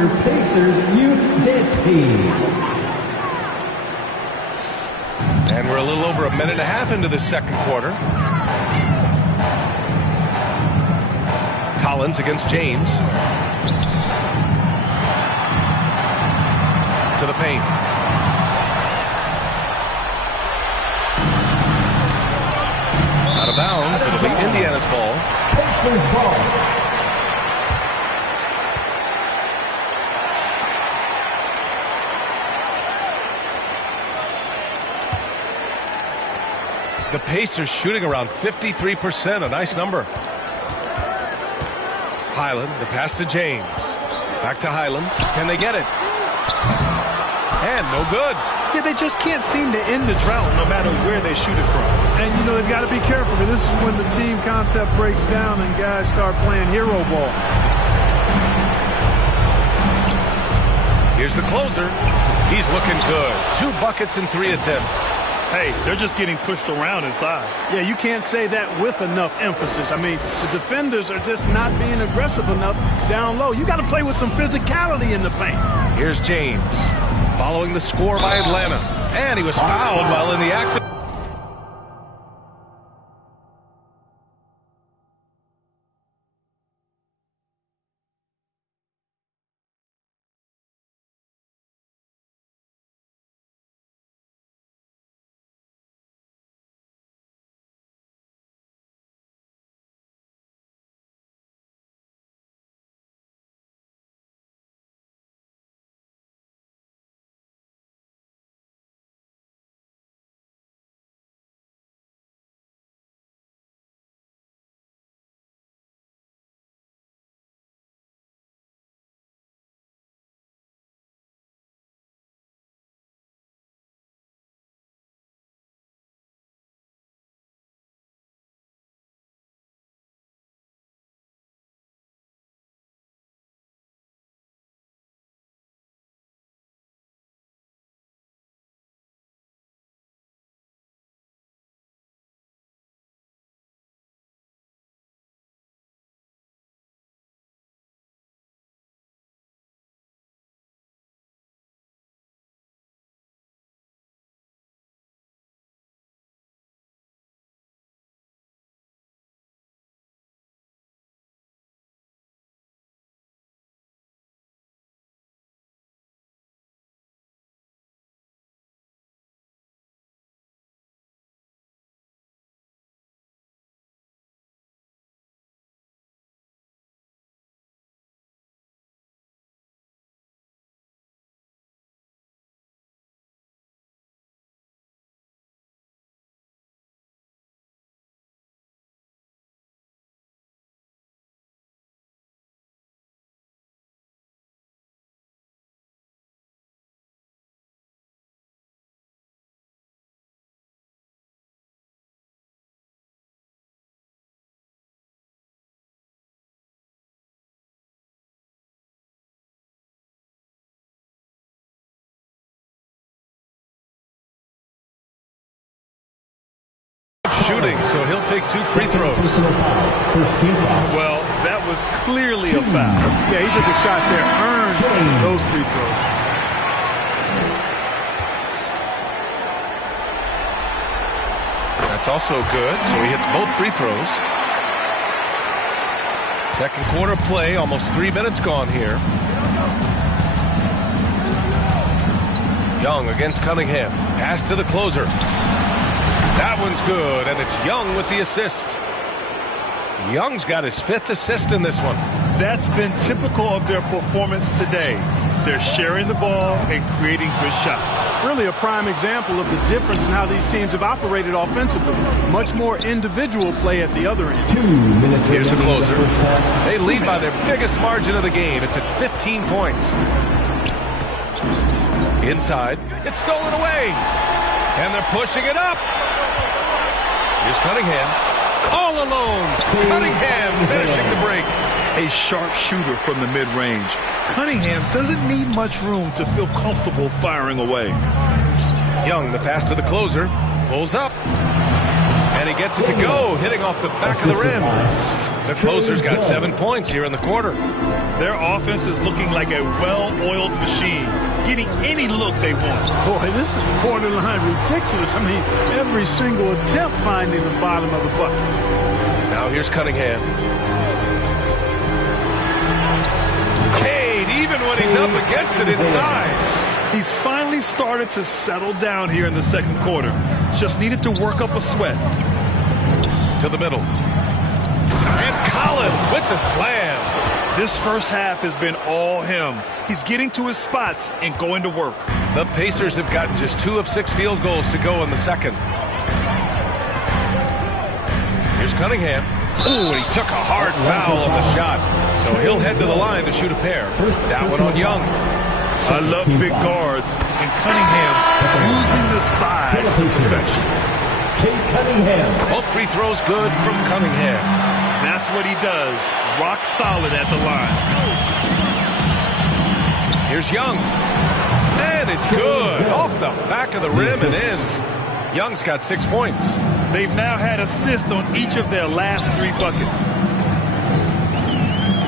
your Pacers Youth Dance Team. And we're a little over a minute and a half into the second quarter. Collins against James. To the paint. Out of bounds. It'll be Indiana's ball. Pacers ball. The Pacers shooting around 53%, a nice number. Highland, the pass to James. Back to Highland. Can they get it? And no good. Yeah, they just can't seem to end the drought no matter where they shoot it from. And, you know, they've got to be careful because this is when the team concept breaks down and guys start playing hero ball. Here's the closer. He's looking good. 2 buckets in 3 attempts. Hey, they're just getting pushed around inside. Yeah, you can't say that with enough emphasis. I mean, the defenders are just not being aggressive enough down low. You got to play with some physicality in the paint. Here's James, following the score by Atlanta. And he was fouled while in the act of... shooting, so he'll take 2 free throws. First team foul. Well, that was clearly a foul. Yeah, he took a shot there, earned those free throws. That's also good, so he hits both free throws. Second quarter play, almost 3 minutes gone here. Young against Cunningham. Pass to the closer. That one's good, and it's Young with the assist. Young's got his 5th assist in this one. That's been typical of their performance today. They're sharing the ball and creating good shots. Really a prime example of the difference in how these teams have operated offensively. Much more individual play at the other end. 2 minutes. Here's the closer. They lead by their biggest margin of the game. It's at 15 points. Inside. It's stolen away. And they're pushing it up. Here's Cunningham. All alone. Cunningham finishing the break. A sharp shooter from the mid-range. Cunningham doesn't need much room to feel comfortable firing away. Young, the pass to the closer. Pulls up. And he gets it to go, hitting off the back of the rim. The closer's got 7 points here in the quarter. Their offense is looking like a well-oiled machine, getting any look they want. Boy, this is borderline ridiculous. I mean, every single attempt finding the bottom of the bucket. Now here's Cunningham. Cade, even when he's up against it inside. He's finally started to settle down here in the second quarter. Just needed to work up a sweat. To the middle. And Collins with the slam. This first half has been all him. He's getting to his spots and going to work. The Pacers have gotten just 2 of 6 field goals to go in the second. Here's Cunningham. Ooh, and he took a hard foul on the shot. So he'll head to the line to shoot a pair. That one on Young. I love big guards, and Cunningham using the size to perfection. Cunningham. Both free throws good from Cunningham. That's what he does. Rock solid at the line. Here's Young. And it's good. Off the back of the rim and in. Young's got 6 points. They've now had assists on each of their last 3 buckets.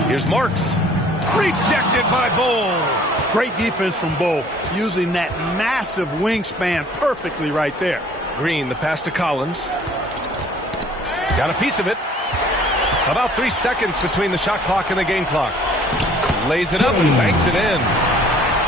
Here's Marks. Rejected by Bull. Great defense from Bull, using that massive wingspan perfectly right there. Green, the pass to Collins. Got a piece of it. About 3 seconds between the shot clock and the game clock. Lays it up and banks it in.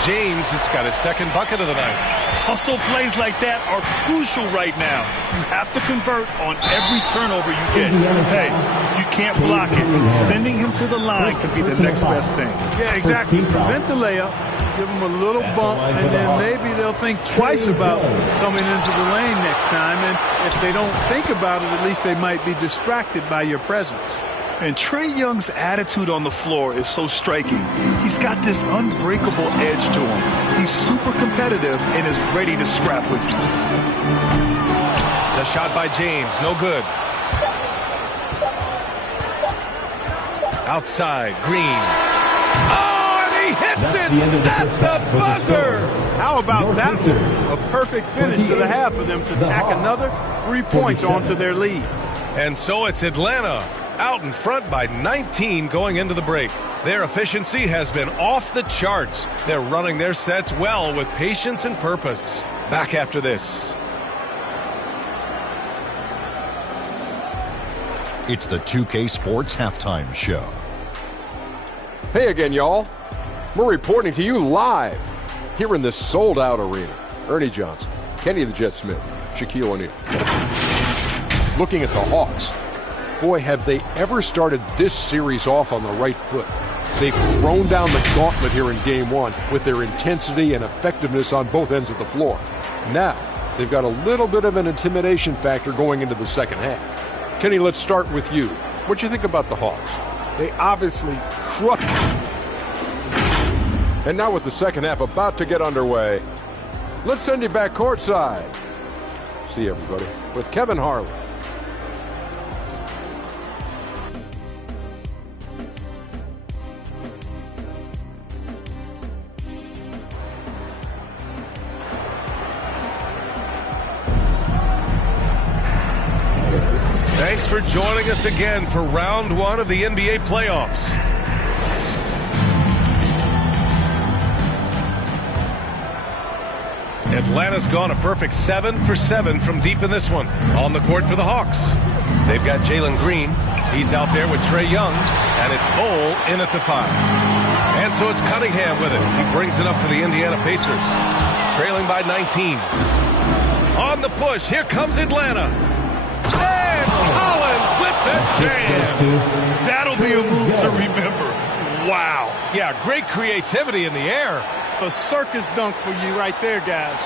James has got his second bucket of the night. Hustle plays like that are crucial right now. You have to convert on every turnover you get. Hey, you can't block it. Sending him to the line could be the next best thing. Yeah, exactly. Prevent the layup, give them a little bump, and then maybe they'll think twice about coming into the lane next time. And if they don't think about it, at least they might be distracted by your presence. And Trae Young's attitude on the floor is so striking. He's got this unbreakable edge to him. He's super competitive and is ready to scrap with you. The shot by James, no good. Outside, Green. Oh, and he hits it! That's the buzzer! How about that one? A perfect finish to the half of them to tack another 3 points onto their lead. And so it's Atlanta out in front by 19 going into the break. Their efficiency has been off the charts. They're running their sets well with patience and purpose. Back after this. It's the 2K Sports Halftime Show. Hey again, y'all. We're reporting to you live here in this sold-out arena. Ernie Johnson, Kenny the Jet Smith, Shaquille O'Neal. Looking at the Hawks. Boy, have they ever started this series off on the right foot. They've thrown down the gauntlet here in Game 1 with their intensity and effectiveness on both ends of the floor. Now, they've got a little bit of an intimidation factor going into the second half. Kenny, let's start with you. What do you think about the Hawks? They obviously crushed. And now with the second half about to get underway, let's send you back courtside. See everybody with Kevin Harlan. Thanks for joining us again for round 1 of the NBA playoffs. Atlanta's gone a perfect 7 for 7 from deep in this one. On the court for the Hawks. They've got Jalen Green. He's out there with Trae Young. And it's Bull in at the 5. And so it's Cunningham with it. He brings it up for the Indiana Pacers. Trailing by 19. On the push, here comes Atlanta. And Collins with the jam. That'll be a move to remember. Wow. Yeah, great creativity in the air. A circus dunk for you right there, guys.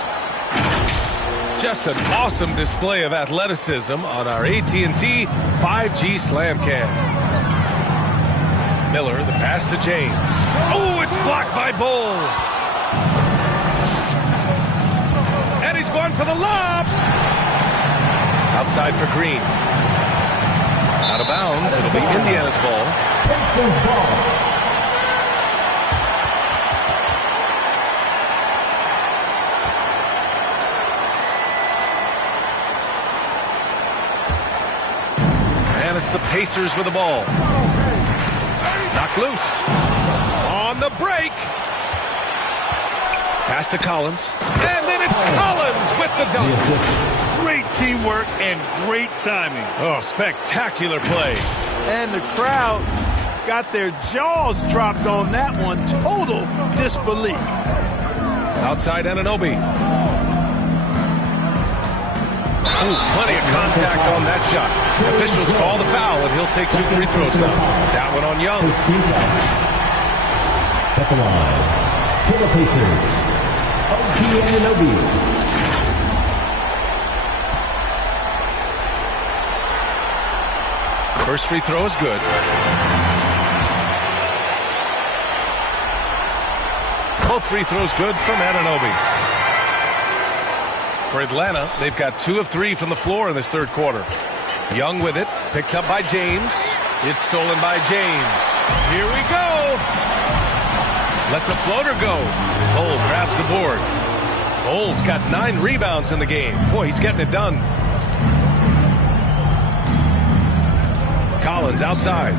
Just an awesome display of athleticism on our AT&T 5G Slam Cam. Miller, the pass to James. Oh, it's blocked by Bull. And he's going for the lob. Outside for Green. Out of bounds. It'll be Indiana's ball. Pacers ball. And it's the Pacers with the ball. Knocked loose. On the break. Pass to Collins. And then it's Collins with the dunk. Great teamwork and great timing. Oh, spectacular play. And the crowd got their jaws dropped on that one. Total disbelief. Outside Anunoby. Ooh, plenty of contact on that shot. Officials call the foul, and he'll take 2 free throws now. That one on Young. At the line, for the Pacers, OG Anunoby. First free throw is good. Both free throws good from Anunoby. For Atlanta, they've got 2 of 3 from the floor in this third quarter. Young with it, picked up by James. It's stolen by James. Here we go. Lets a floater go. Cole grabs the board. Cole's got 9 rebounds in the game. Boy, he's getting it done. Collins outside.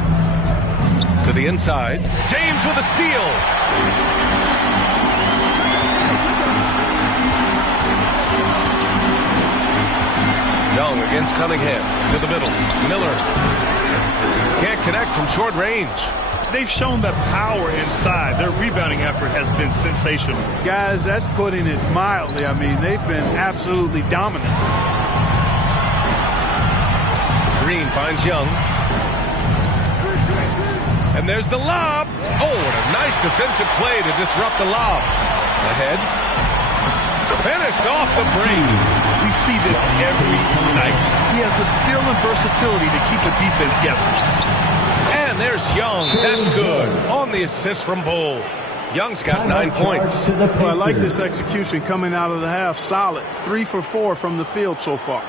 To the inside. James with a steal. Young against Cunningham. To the middle. Miller. Can't connect from short range. They've shown that power inside. Their rebounding effort has been sensational. Guys, that's putting it mildly. I mean, they've been absolutely dominant. Green finds Young. And there's the lob. Oh, what a nice defensive play to disrupt the lob. Ahead. Finished off the break. We see this every night. He has the skill and versatility to keep the defense guessing. And there's Young. That's good. On the assist from Bull. Young's got 9 points. Well, I like this execution coming out of the half. Solid. 3 for 4 from the field so far.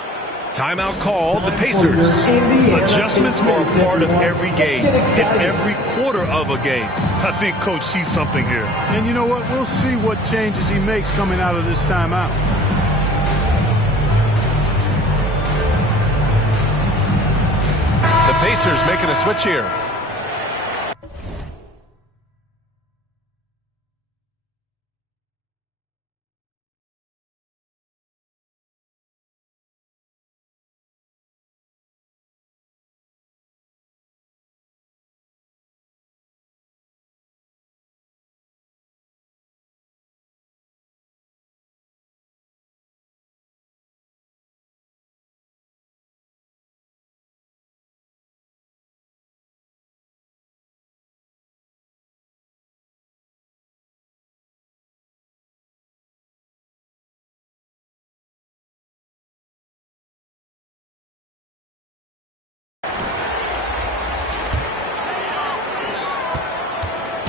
Timeout called. The Pacers. Adjustments are a part of every game, in every quarter of a game. I think Coach sees something here. And you know what? We'll see what changes he makes coming out of this timeout. The Pacers making a switch here.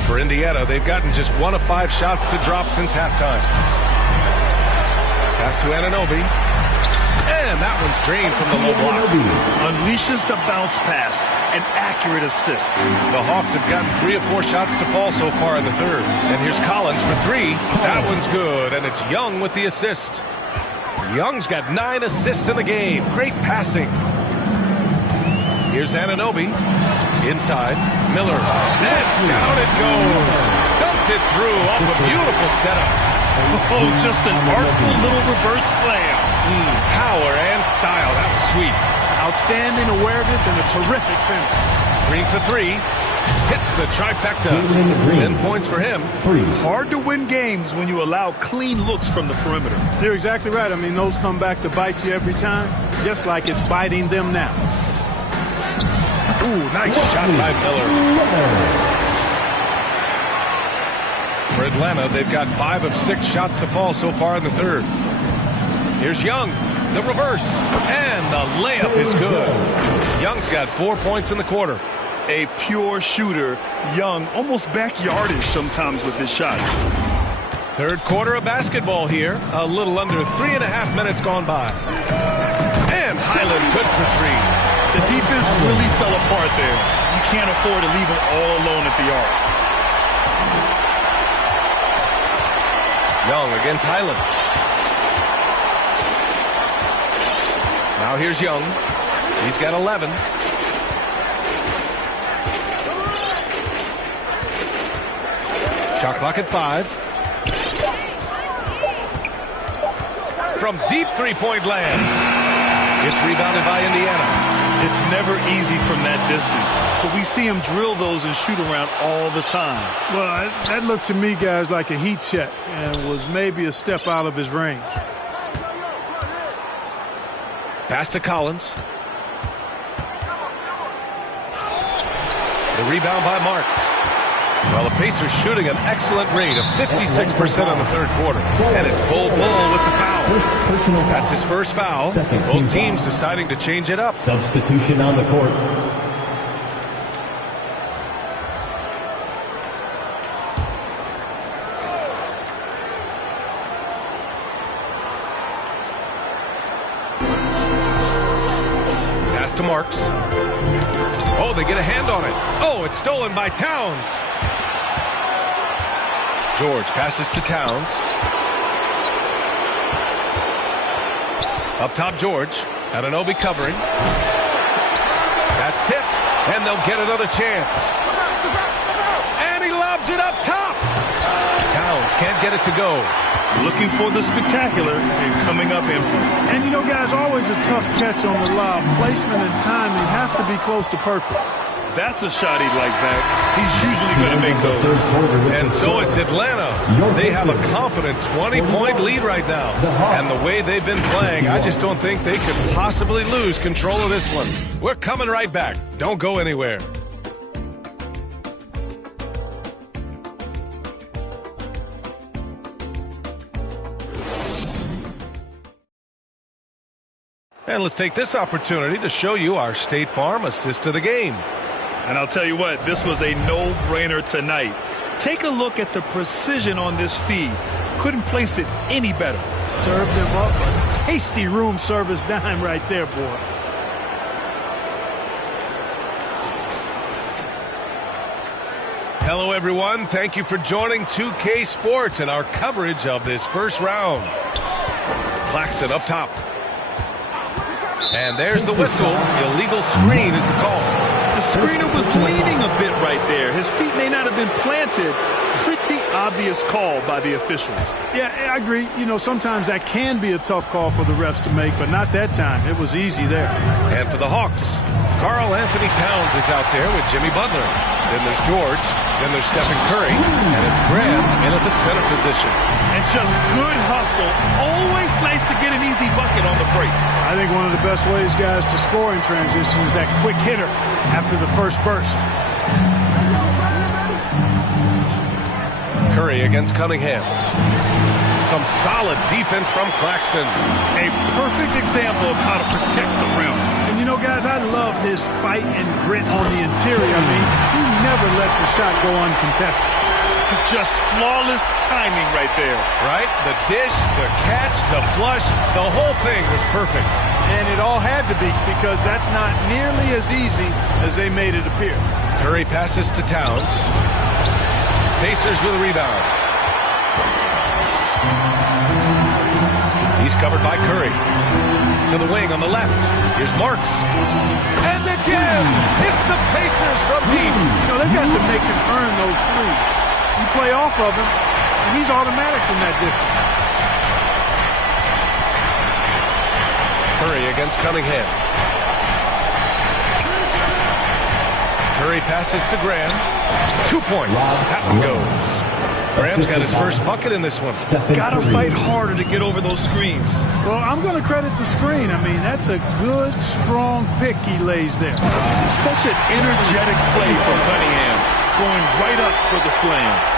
For Indiana, they've gotten just 1 of 5 shots to drop since halftime. Pass to Anunoby. And that one's drained from the low block. Unleashes the bounce pass. An accurate assist. The Hawks have gotten 3 of 4 shots to fall so far in the third. And here's Collins for 3. That one's good. And it's Young with the assist. Young's got 9 assists in the game. Great passing. Here's Anunoby. Inside. Miller. And down it goes. Dumped it through off a beautiful setup. Oh, just an artful little reverse slam. Power and style. That was sweet. Outstanding awareness and a terrific finish. Green for 3. Hits the trifecta. 10 points for him. Hard to win games when you allow clean looks from the perimeter. You're exactly right. I mean, those come back to bite you every time, just like it's biting them now. Ooh, nice shot by Miller. For Atlanta, they've got 5 of 6 shots to fall so far in the third. Here's Young. The reverse. And the layup is good. Young's got 4 points in the quarter. A pure shooter. Young, almost backyardish sometimes with his shots. Third quarter of basketball here. A little under 3.5 minutes gone by. And Highland good for 3. The defense really fell apart there. You can't afford to leave it all alone at the arc. Young against Highland. Now here's Young. He's got 11. Shot clock at 5. From deep three-point land. It's rebounded by Indiana. It's never easy from that distance, but we see him drill those and shoot around all the time. Well, that looked to me, guys, like a heat check and was maybe a step out of his range. Pass to Collins. The rebound by Marks. Well, the Pacers shooting an excellent rate of 56% in the third quarter. And it's Bol Bol with the foul. That's his first foul. Both teams deciding to change it up. Substitution on the court. Pass to Marks. Oh, they get a hand on it. Oh, it's stolen by Towns. George passes to Towns. Up top, George. Anunoby covering. That's tipped. And they'll get another chance. And he lobs it up top. Towns can't get it to go. Looking for the spectacular and coming up empty. And, you know, guys, always a tough catch on the lob. Placement and timing have to be close to perfect. That's a shot he'd like back. He's usually going to make those. And so it's Atlanta. They have a confident 20-point lead right now. And the way they've been playing, I just don't think they could possibly lose control of this one. We're coming right back. Don't go anywhere. And let's take this opportunity to show you our State Farm assist to the game. And I'll tell you what, this was a no-brainer tonight. Take a look at the precision on this feed. Couldn't place it any better. Served him up a tasty room service dime right there, boy. Hello, everyone. Thank you for joining 2K Sports and our coverage of this first round. Claxton up top. And there's the whistle. Illegal screen is the call. The screener was leaning a bit right there. His feet may not have been planted. Pretty obvious call by the officials. Yeah, I agree. You know, sometimes that can be a tough call for the refs to make, but not that time. It was easy there. And for the Hawks, Karl Anthony Towns is out there with Jimmy Butler. Then there's George. Then there's Stephen Curry. And it's Graham in at the center position. And just good hustle. Always nice to get an easy bucket on the break. I think one of the best ways, guys, to score in transition is that quick hitter after the first burst. Curry against Cunningham. Some solid defense from Claxton. A perfect example of how to protect the rim. And, you know, guys, I love his fight and grit on the interior. I mean, he never lets a shot go uncontested. Just flawless timing right there. Right? The dish, the catch, the flush, the whole thing was perfect. And it all had to be, because that's not nearly as easy as they made it appear. Curry passes to Towns. Pacers with a rebound. He's covered by Curry. To the wing on the left. Here's Marks. And again, it's the Pacers from deep. You know, they've got to make him earn those threes. You play off of him, and he's automatic from that distance. Curry against Cunningham. Curry passes to Graham. 2 points. That one goes. Graham's got his first bucket in this one. Gotta fight harder to get over those screens. Well, I'm going to credit the screen. I mean, that's a good, strong pick he lays there. Such an energetic play from Cunningham. Going right up for the slam.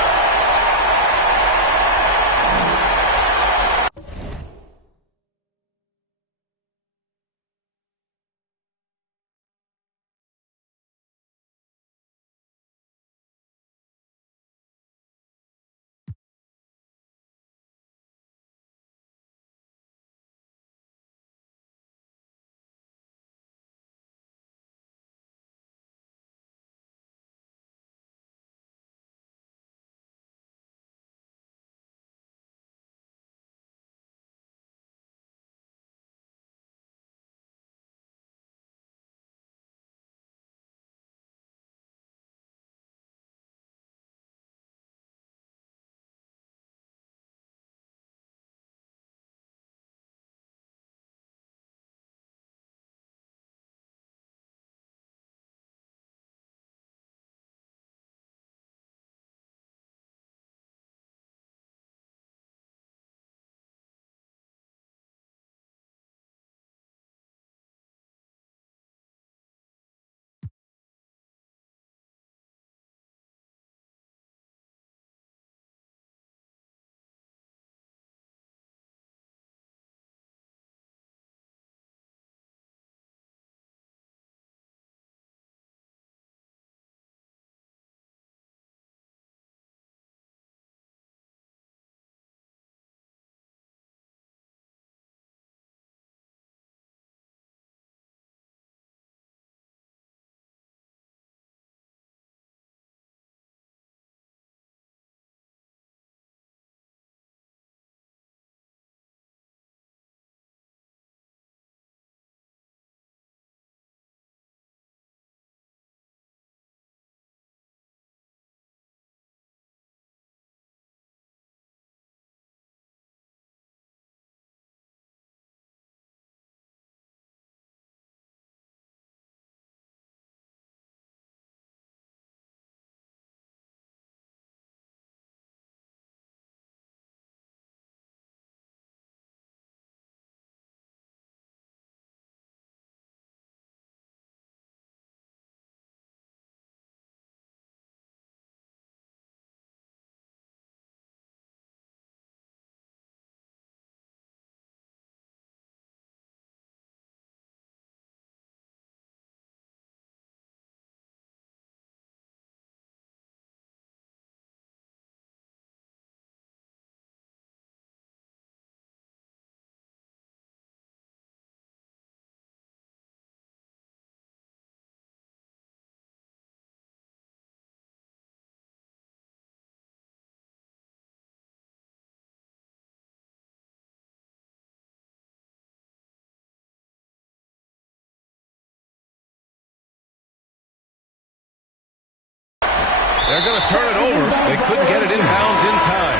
They're going to turn it over. They couldn't get it inbounds in time.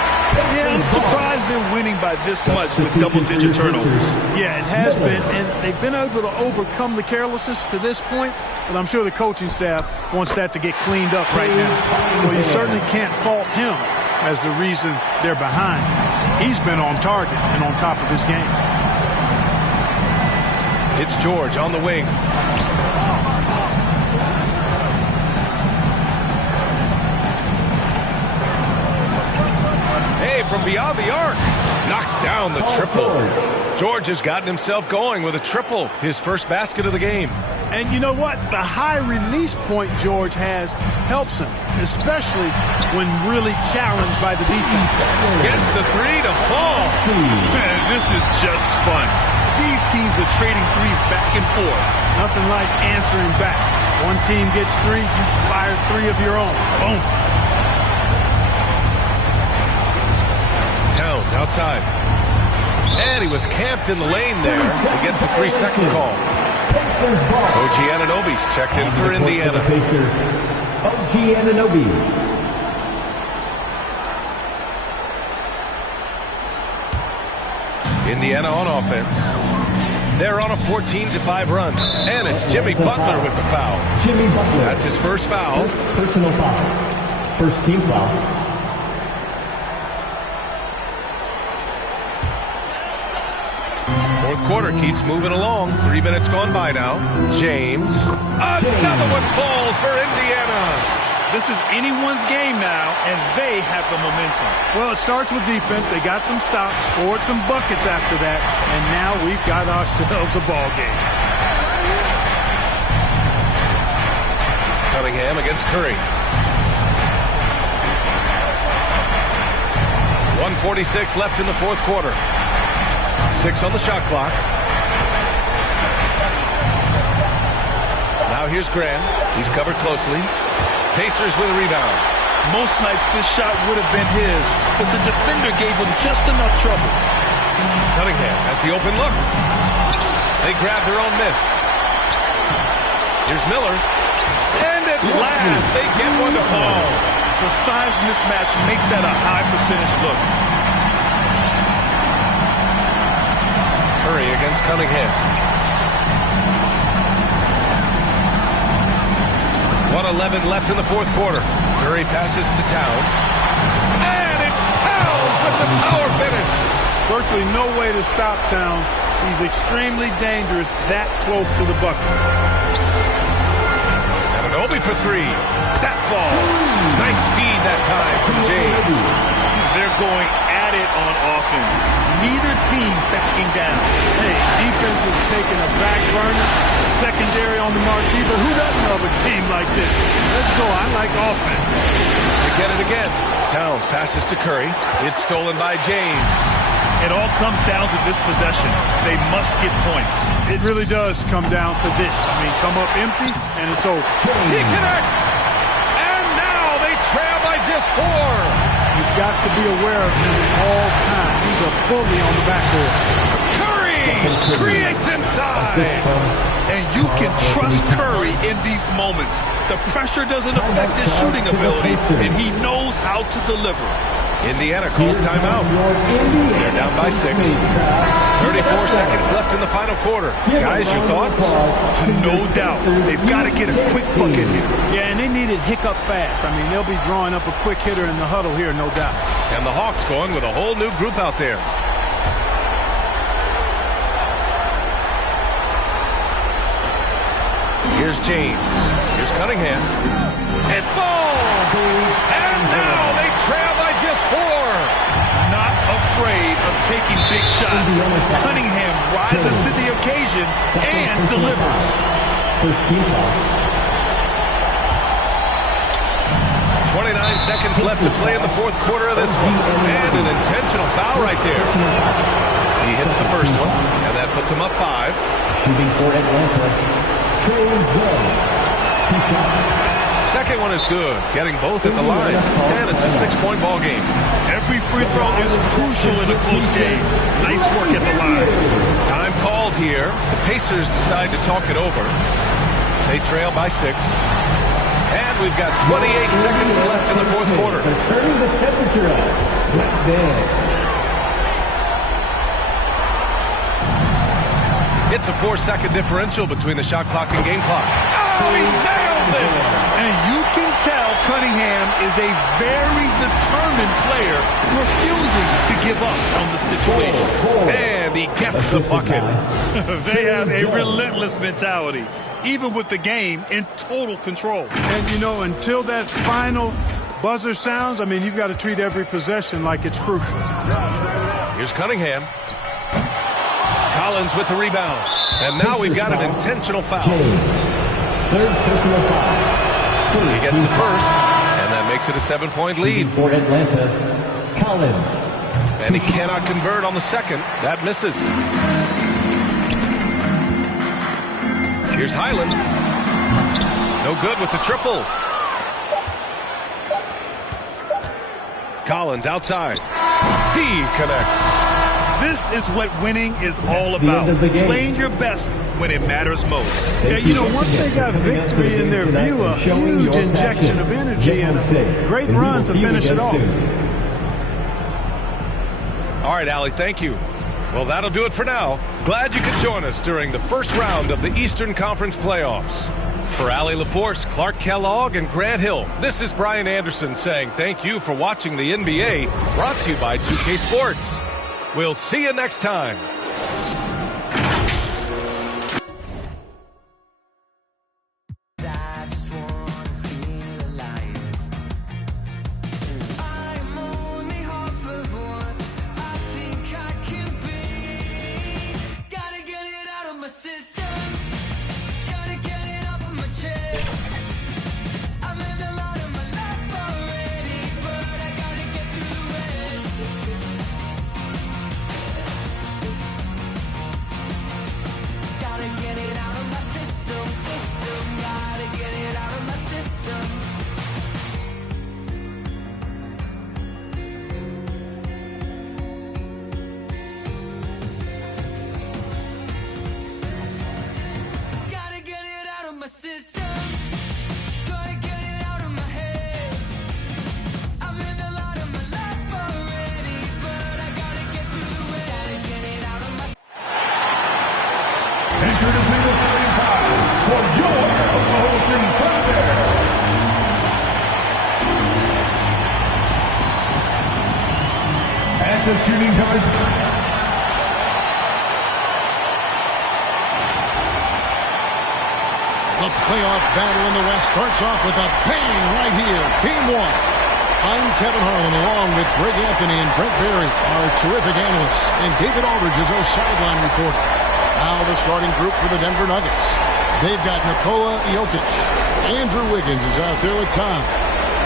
Yeah, I'm surprised they're winning by this much with double-digit turnovers. Yeah, it has been, and they've been able to overcome the carelessness to this point, but I'm sure the coaching staff wants that to get cleaned up right now. Well, you certainly can't fault him as the reason they're behind. He's been on target and on top of his game. It's George on the wing. Hey, from beyond the arc. Knocks down the triple. George has gotten himself going with a triple, his first basket of the game. And you know what? The high release point George has helps him, especially when really challenged by the defense. Gets the three to fall. Man, this is just fun. These teams are trading threes back and forth. Nothing like answering back. One team gets three, you fire three of your own. Boom. Towns outside. And he was camped in the lane there. He gets a 3-second call. OG Anunoby checked in for Indiana. Pacers, OG Anunoby. Indiana on offense. They're on a 14-5 run. And it's Jimmy Butler with the foul. Jimmy Butler. That's his first foul. Personal foul. First team foul. Fourth quarter keeps moving along. 3 minutes gone by now. James. Another one falls for Indiana. This is anyone's game now, and they have the momentum. Well, it starts with defense. They got some stops, scored some buckets after that, and now we've got ourselves a ball game. Cunningham against Curry. 1:46 left in the fourth quarter. 6 on the shot clock. Now here's Graham. He's covered closely. Pacers with a rebound. Most nights this shot would have been his, but the defender gave him just enough trouble. Cunningham has the open look. They grab their own miss. Here's Miller. And at last, they get one to fall. The size mismatch makes that a high percentage look. Curry against Cunningham. 1:11 left in the fourth quarter. Curry passes to Towns. And it's Towns with the power finish. Virtually no way to stop Towns. He's extremely dangerous that close to the bucket. Anunoby for three. That falls. Nice feed that time from James. They're going at it on offense. Neither team backing down. Hey, defense is taking a back burner. Secondary on the marquee, but who doesn't love a game like this? Let's go. I like offense. They get it again. Towns passes to Curry. It's stolen by James. It all comes down to this possession. They must get points. It really does come down to this. I mean, come up empty, and it's over. He connects. And now they trail by just 4. You've got to be aware of him at all times. He's a bully on the backboard. Curry creates inside. And you can trust Curry in these moments. The pressure doesn't affect his shooting ability, and he knows how to deliver. Indiana calls timeout. They're down by 6. 34 seconds left in the final quarter. Guys, your thoughts? No doubt. They've got to get a quick bucket here. Yeah, and they need it hiccup fast. I mean, they'll be drawing up a quick hitter in the huddle here, no doubt. And the Hawks going with a whole new group out there. Here's James. Here's Cunningham. It falls! And now they trail by just 4. Not afraid of taking big shots. Cunningham rises to the occasion and delivers. First team foul. 29 seconds left to play in the fourth quarter of this one. And an intentional foul right there. He hits the first one, and that puts him up 5. Shooting for Atlanta. Trey Young. 2 shots. Second one is good, getting both at the line. And it's a 6-point ball game. Every free throw is crucial in a close game. Nice work at the line. Time called here. The Pacers decide to talk it over. They trail by 6. And we've got 28 seconds left in the fourth quarter. So turning the temperature up. Let's dance. It's a 4-second differential between the shot clock and game clock. Oh, he nails it! And you can tell Cunningham is a very determined player, refusing to give up on the situation. And he gets the bucket. They have a relentless mentality, even with the game in total control. And, you know, until that final buzzer sounds, I mean, you've got to treat every possession like it's crucial. Here's Cunningham. Collins with the rebound. And now we've got an intentional foul. Third personal foul. He gets the first, and that makes it a 7-point lead. For Atlanta, Collins. And he cannot convert on the second. That misses. Here's Highland. No good with the triple. Collins outside. He connects. This is what winning is all about. Playing your best when it matters most. Yeah, you know, once they got victory in their view, a huge injection of energy and a great run to finish it off. All right, Allie, thank you. Well, that'll do it for now. Glad you could join us during the first round of the Eastern Conference playoffs. For Allie LaForce, Clark Kellogg, and Grant Hill, this is Brian Anderson saying thank you for watching the NBA, brought to you by 2K Sports. We'll see you next time. Introducing the starting five for your Oklahoma City Thunder. At the shooting guard. The playoff battle in the West starts off with a bang right here. Game one. I'm Kevin Harlan along with Greg Anthony and Brent Barry, our terrific analysts, and David Aldridge is our sideline reporter. Now the starting group for the Denver Nuggets. They've got Nikola Jokic. Andrew Wiggins is out there with Tom.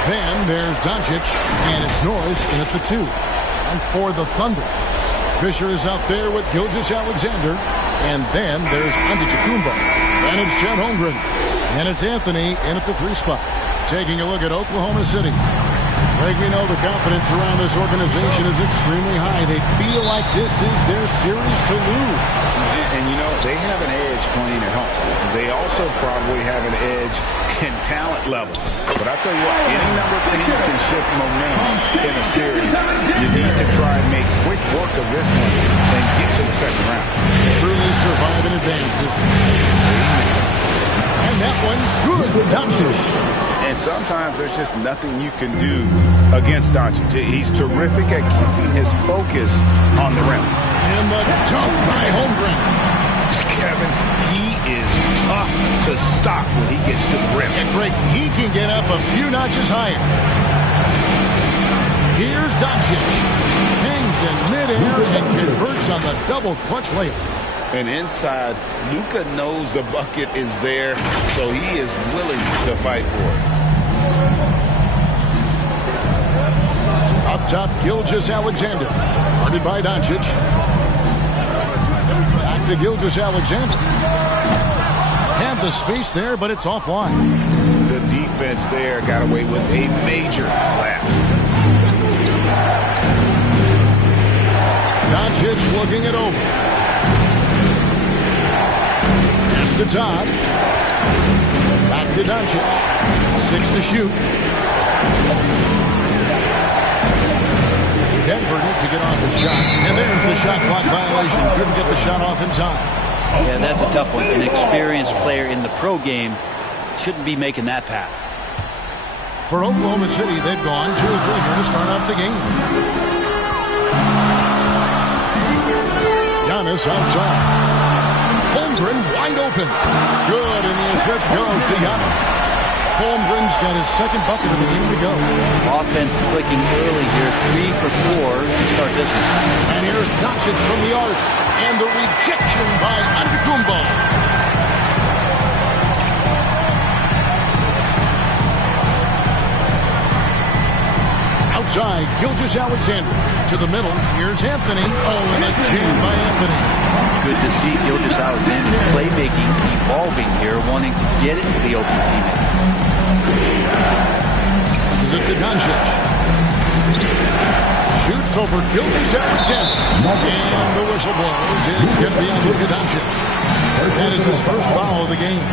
Then there's Doncic, and it's Norris in at the 2. And for the Thunder, Fisher is out there with Gilgeous-Alexander. And then there's Antetokounmpo. And it's Chet Holmgren. And it's Anthony in at the 3 spot. Taking a look at Oklahoma City. Greg, we know the confidence around this organization is extremely high. They feel like this is their series to lose. And you know, they have an edge playing at home. They also probably have an edge in talent level. But I tell you what, any number of things can shift momentum in a series. You need to try and make quick work of this one and get to the second round. Truly survive in advances. And that one's good. Doncic. And sometimes there's just nothing you can do against Doncic. He's terrific at keeping his focus on the rim. And the jump by Holmgren. Kevin, he is tough to stop when he gets to the rim. And Greg, he can get up a few notches higher. Here's Doncic. Hangs in midair and converts on the double clutch layup. And inside, Luka knows the bucket is there, so he is willing to fight for it. Up top, Gilgeous-Alexander. Guarded by Doncic. Back to Gilgeous-Alexander. Had the space there, but it's offline. The defense there got away with a major lapse. Doncic looking it over. Pass to Todd. Back to Doncic. 6 to shoot. Denver needs to get off the shot. And there's the shot clock violation. Couldn't get the shot off in time. Yeah, that's a tough one. An experienced player in the pro game shouldn't be making that pass. For Oklahoma City, they've gone 2 or 3 here to start out the game. Giannis outside. Holmgren wide open. Good, and the assist goes to Giannis. Holmgren's got his second bucket of the game to go. Offense clicking early here, 3 for 4 to start this one. And here's Doncic from the arc. And the rejection by Antetokounmpo. Outside, Gilgeous-Alexander. To the middle, here's Anthony. Oh, and a jam by Anthony. Good to see Gilgeous-Alexander's playmaking evolving here, wanting to get it to the open teammate. This is it to Doncic. Shoots over Gilgeous-Alexander. And the whistle blows. It's going to be on Luka Doncic. That is his first foul of the game.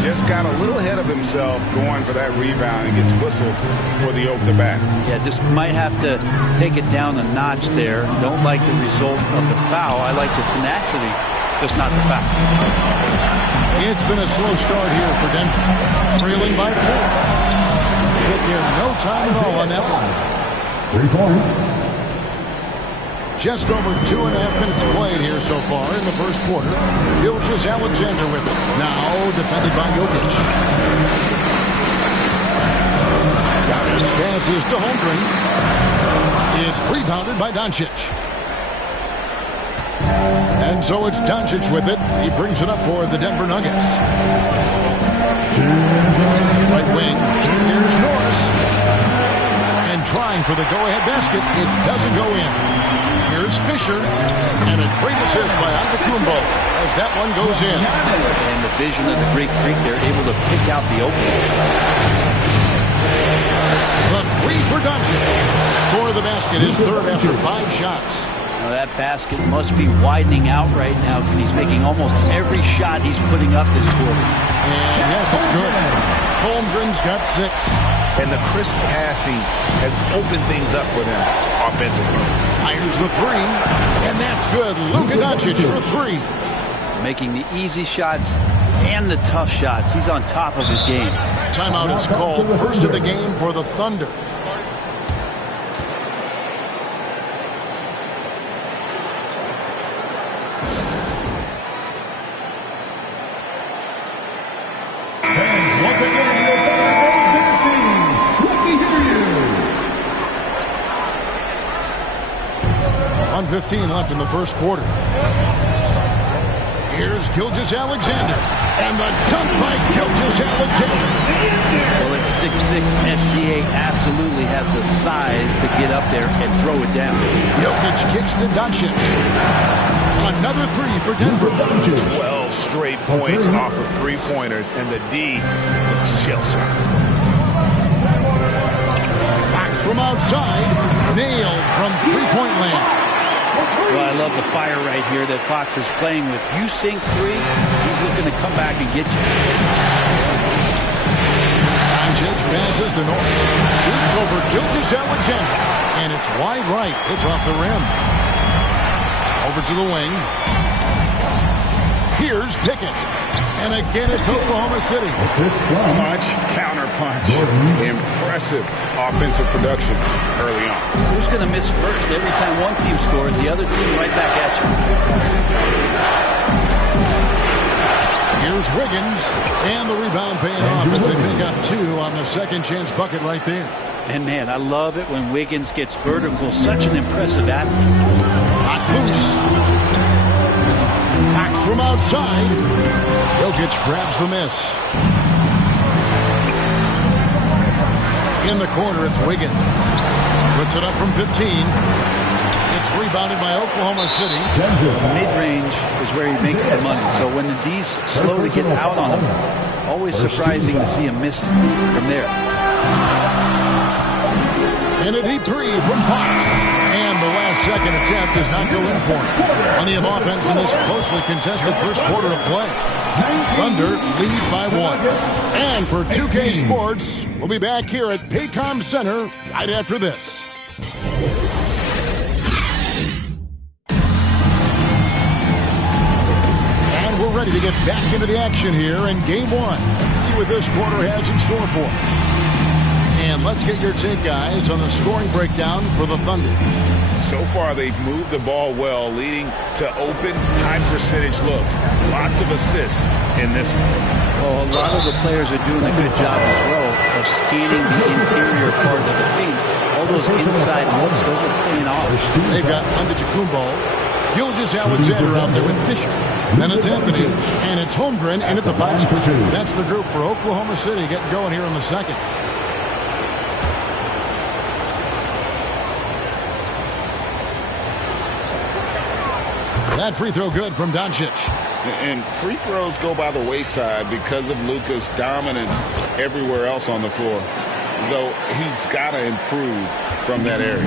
Just got a little ahead of himself going for that rebound and gets whistled for the over the back. Yeah, just might have to take it down a notch there. Don't like the result of the foul. I like the tenacity, just not the foul. It's been a slow start here for Denver. Trailing by 4. Took him no time at all on that one. 3 points. Just over 2.5 minutes played here so far in the first quarter. Gilgeous-Alexander with it. Now defended by Jokic. Giannis passes to Holmgren. It's rebounded by Doncic. And so it's Doncic with it. He brings it up for the Denver Nuggets. Right wing. Here's Norris. And trying for the go-ahead basket. It doesn't go in. Here's Fisher, and a great assist by Antetokounmpo as that one goes in. And the vision of the Greek Freak, they're able to pick out the opening. The 3 for Doncic. Score of the basket, his third after 5 shots. Now that basket must be widening out right now. He's making almost every shot he's putting up this quarter. And yes, it's good. Holmgren's got 6. And the crisp passing has opened things up for them offensively. Fires the 3, and that's good. Luka Doncic for 3. Making the easy shots and the tough shots. He's on top of his game. Timeout is called. First of the game for the Thunder. One 15 left in the first quarter. Here's Gilgeous-Alexander. And the dunk by Gilgeous-Alexander. Well, it's 6'6". SGA absolutely has the size to get up there and throw it down. Jokic kicks to Doncic. Another 3 for Denver. 12 straight points off of 3-pointers, and the D looks shell-shocked. Fox from outside. Nailed from three-point land. Well, I love the fire right here that Fox is playing with. You sink 3, he's looking to come back and get you. Doncic passes to Norris. Shoots over Gilgeous-Alexander. And it's wide right. It's off the rim. Over to the wing. Here's Pickett. And again, it's Oklahoma City. Punch, counter punch. Impressive offensive production early on. Who's going to miss first? Every time one team scores, the other team right back at you. Here's Wiggins. And the rebound paying off as they pick up 2 on the second chance bucket right there. And man, I love it when Wiggins gets vertical. Such an impressive athlete. Not loose. Fox from outside. Jokic grabs the miss. In the corner, it's Wiggins. Puts it up from 15. It's rebounded by Oklahoma City. Mid-range is where he makes the money. So when the D's slowly get out on him, always surprising to see him miss from there. And a deep 3 from Fox. And the last-second attempt does not go in for him. Plenty of offense in this closely contested first quarter of play. Thunder lead by 1. And for 2K Sports, we'll be back here at Paycom Center right after this. And we're ready to get back into the action here in Game 1. Let's see what this quarter has in store for us. And let's get your take, guys, on the scoring breakdown for the Thunder. So far, they've moved the ball well, leading to open, high-percentage looks. Lots of assists in this one. Well, a lot of the players are doing a good job as well of scanning the interior part of the paint. All those inside looks, those are paying off. They've got Antetokounmpo, Gilgeous-Alexander out there with Fisher. Then it's Anthony, and it's Holmgren in at the 5 spot. That's the group for Oklahoma City getting going here in the second. That free throw good from Doncic. And free throws go by the wayside because of Luka's dominance everywhere else on the floor, though he's got to improve from that area.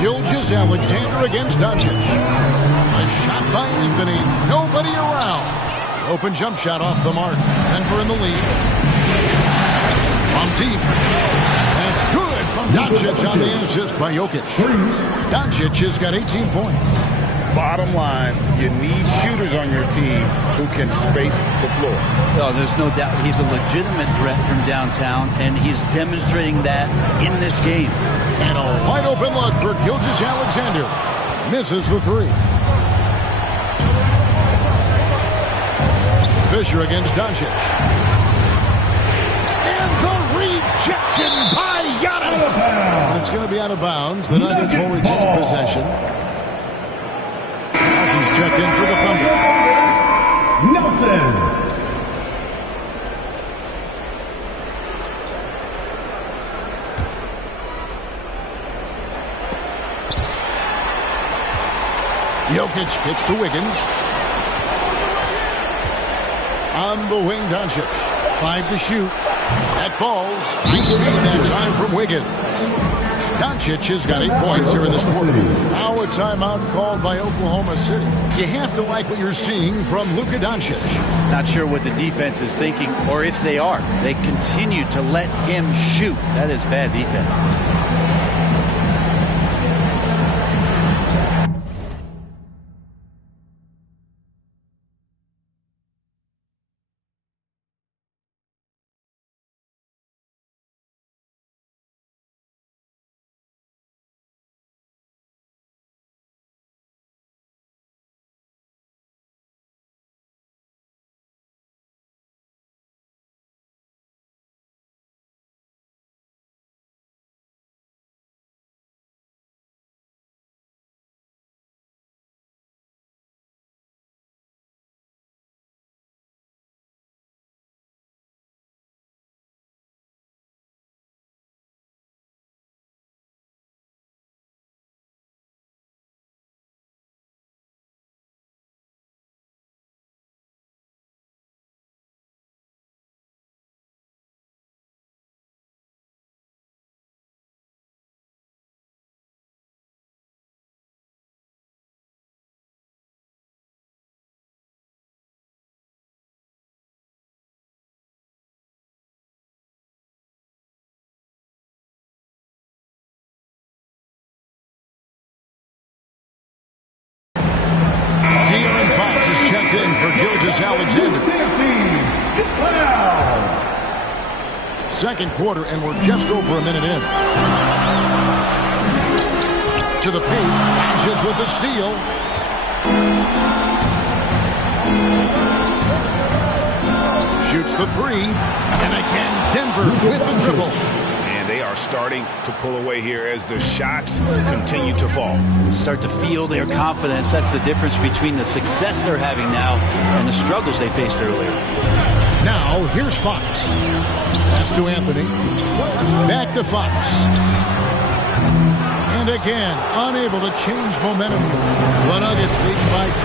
Gilgeous-Alexander against Doncic. A shot by Anthony. Nobody around. Open jump shot off the mark. Denver in the lead. From deep. That's good from Doncic on the assist by Jokic. Doncic has got 18 points. Bottom line, you need shooters on your team who can space the floor. Oh, there's no doubt he's a legitimate threat from downtown, and he's demonstrating that in this game. And a wide open look for Gilgeous-Alexander. Misses the 3. Fisher against Doncic. And the rejection by Giannis. And it's going to be out of bounds. The Nuggets will retain possession. Nelson's checked in for the Thunder. Nelson. Jokic gets to Wiggins. On the wing, Doncic. 5 to shoot. That falls. Nice feed that time from Wiggins. Doncic has got 8 points here in this quarter. Now a timeout called by Oklahoma City. You have to like what you're seeing from Luka Doncic. Not sure what the defense is thinking, or if they are. They continue to let him shoot. That is bad defense. In for Gilgeous-Alexander. Second quarter, and we're just over a minute in. To the paint. Doncic with the steal. Shoots the 3. And again, Denver with the triple. They are starting to pull away here as the shots continue to fall. Start to feel their confidence. That's the difference between the success they're having now and the struggles they faced earlier. Now, here's Fox. Pass to Anthony. Back to Fox. And again, unable to change momentum. The Nuggets lead by 10.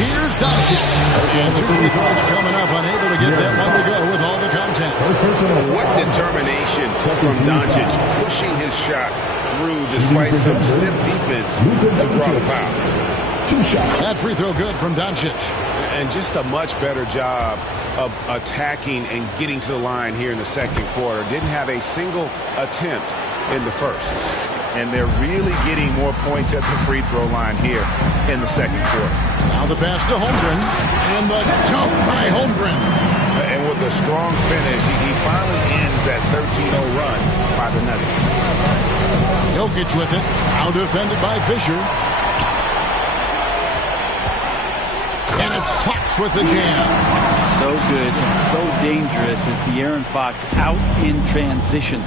Here's Doncic. And 2 free throws coming up, unable to get that one to go with all the contact. What determination from Doncic, pushing his shot through despite some stiff defense to draw the foul. That free throw good from Doncic. And just a much better job of attacking and getting to the line here in the second quarter. Didn't have a single attempt in the first. And they're really getting more points at the free throw line here in the second quarter. Now the pass to Holmgren. And the jump by Holmgren. And with a strong finish, he finally ends that 13-0 run by the Nuggets. Jokic with it. Now defended by Fisher. And it's Fox with the jam. So good and so dangerous is De'Aaron Fox out in transition.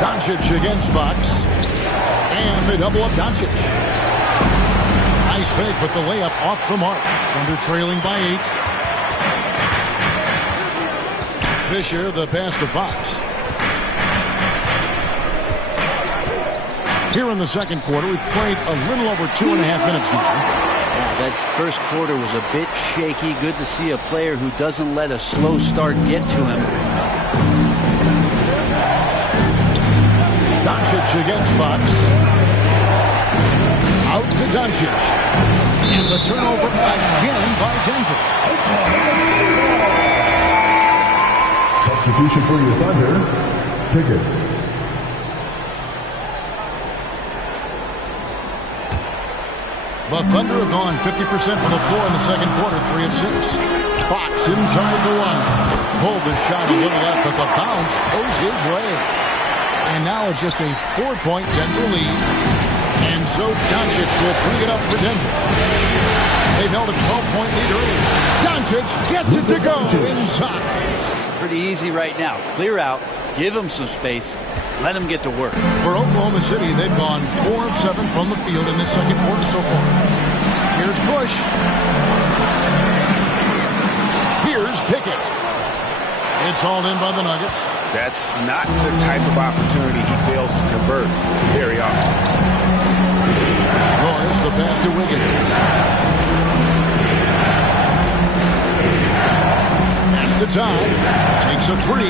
Doncic against Fox. And they double up Doncic. Nice fake, but the layup off the mark. Thunder trailing by 8. Fisher, the pass to Fox. Here in the second quarter, we've played a little over 2.5 minutes now. Yeah, that first quarter was a bit shaky. Good to see a player who doesn't let a slow start get to him. Doncic against Fox. Out to Doncic. And the turnover again by Denver. Substitution for your Thunder, Pickett. The Thunder have gone 50% from the floor in the second quarter, 3 of 6. Fox inside the one. Pulled the shot a little left, but the bounce goes his way. And now it's just a 4-point Denver lead. And so Doncic will bring it up for Denver. They've held a 12-point lead early. Doncic gets it to go inside. Pretty easy right now. Clear out, give him some space, let him get to work. For Oklahoma City, they've gone 4 of 7 from the field in this second quarter so far. Here's Bush. Here's Pickett. It's hauled in by the Nuggets. That's not the type of opportunity he fails to convert very often. Norris, the pass to Wiggins. Pass to Todd. Takes a 3.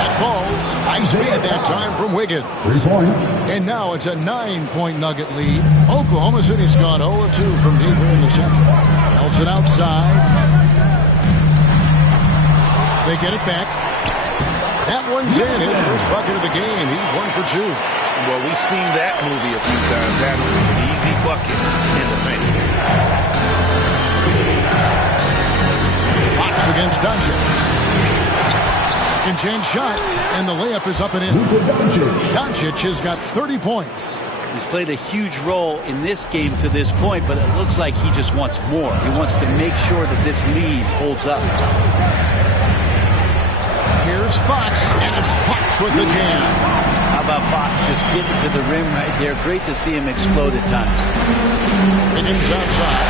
That ball's ice feed that time from Wiggins. 3 points. And now it's a 9-point Nugget lead. Oklahoma City's gone 0-2 from deep here in the second. Nelson outside. They get it back. That one's in. His first bucket of the game. He's 1 for 2. Well, we've seen that movie a few times. That would be an easy bucket in the paint. Fox against Doncic. Second chance shot, and the layup is up and in. Doncic has got 30 points. He's played a huge role in this game to this point, but it looks like he just wants more. He wants to make sure that this lead holds up. Here's Fox, and it's Fox with the jam. How about Fox just getting to the rim right there? Great to see him explode at times. Wiggins outside.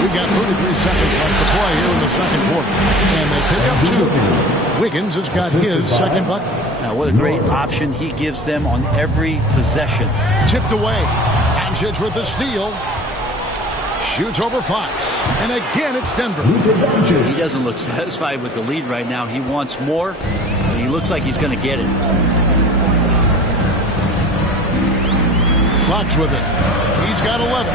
We've got 33 seconds left to play here in the second quarter. And they pick up 2. Wiggins has got his second bucket. Now, what a great option he gives them on every possession. Tipped away. Doncic with the steal. Shoots over Fox. And again, it's Denver. He doesn't look satisfied with the lead right now. He wants more, and he looks like he's going to get it. Fox with it. He's got 11.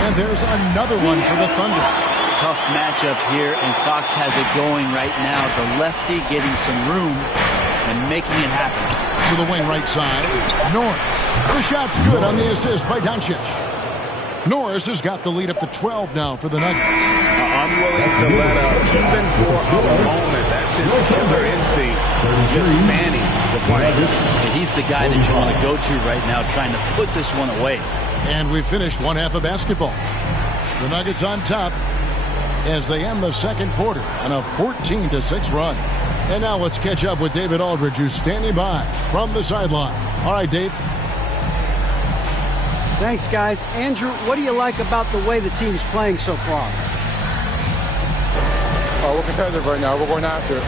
And there's another one for the Thunder. Tough matchup here, and Fox has it going right now. The lefty getting some room and making it happen. To the wing right side. Norris. The shot's good on the assist by Doncic. Norris has got the lead up to 12 now for the Nuggets. Unwilling to let up, even for a moment. That's his killer instinct, just manning the flank. And he's the guy that you want to go to right now, trying to put this one away. And we've finished one half of basketball. The Nuggets on top as they end the second quarter on a 14-6 run. And now let's catch up with David Aldridge, who's standing by from the sideline. All right, Dave. Thanks, guys. Andrew, what do you like about the way the team's playing so far? We're competitive right now. We're going after it.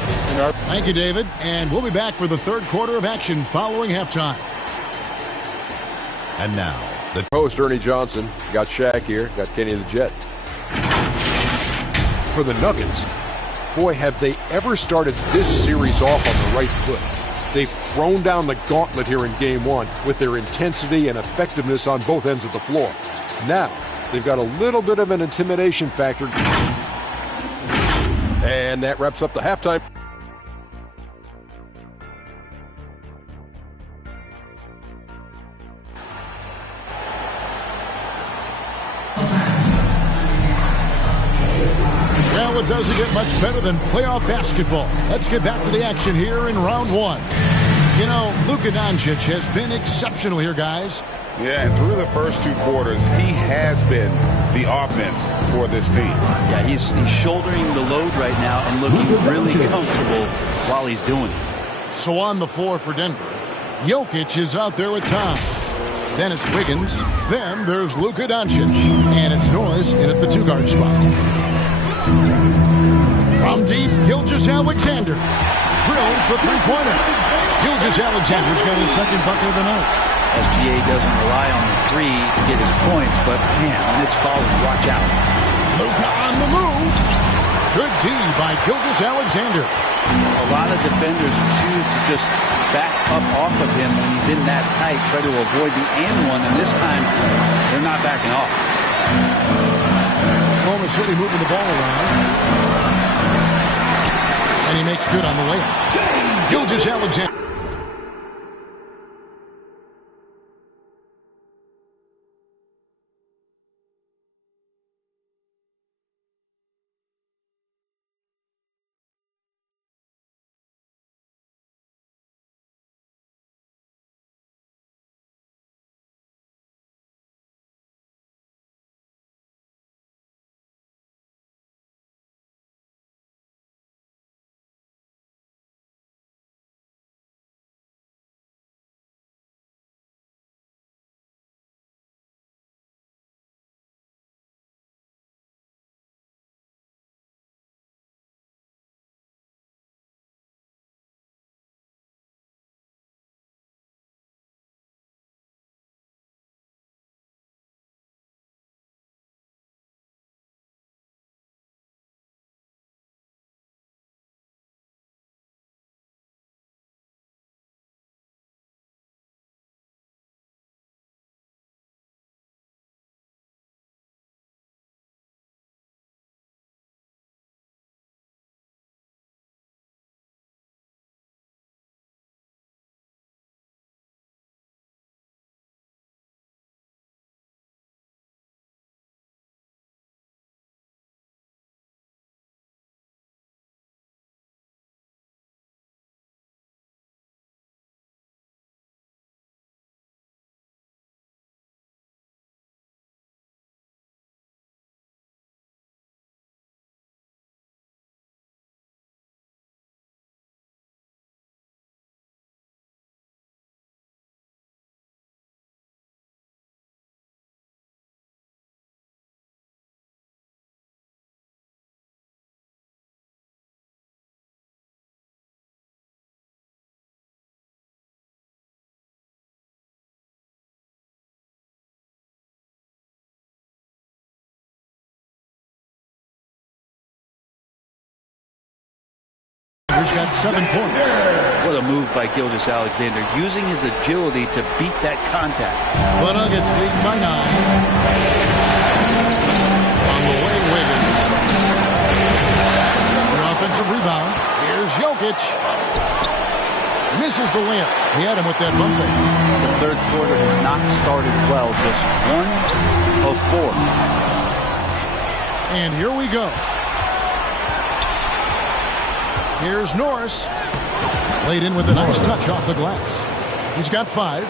Thank you, David. And we'll be back for the third quarter of action following halftime. And now, the host, Ernie Johnson. Got Shaq here. Got Kenny the Jet. For the Nuggets, boy, have they ever started this series off on the right foot. They've thrown down the gauntlet here in Game 1 with their intensity and effectiveness on both ends of the floor. Now, they've got a little bit of an intimidation factor. And that wraps up the halftime. Well, it doesn't get much better than playoff basketball. Let's get back to the action here in round one. You know, Luka Doncic has been exceptional here, guys. Yeah, and through the first two quarters, he has been the offense for this team. Yeah, he's shouldering the load right now and looking really comfortable while he's doing it. So on the floor for Denver, Jokic is out there with Tom. Then it's Wiggins. Then there's Luka Doncic. And it's Norris in at the two-guard spot. From deep, Gilgeous-Alexander drills the three-pointer. Gilgeous-Alexander's got his second bucket of the night. SGA doesn't rely on the three to get his points, but man, when it's fouled, watch out. Luka on the move. Good D by Gilgeous-Alexander. A lot of defenders choose to just back up off of him when he's in that tight, try to avoid the and one, and this time they're not backing off. Oklahoma City moving the ball around. And he makes good on the layup. Gilgeous-Alexander. He's got 7 points. What a move by Gilgeous-Alexander, using his agility to beat that contact. The Nuggets lead by 9. On the way, Wiggins. An offensive rebound. Here's Jokic. Misses the layup. He had him with that bump fake. The third quarter has not started well. Just one of 4. And here we go. Here's Norris. Played in with a nice touch off the glass. He's got 5.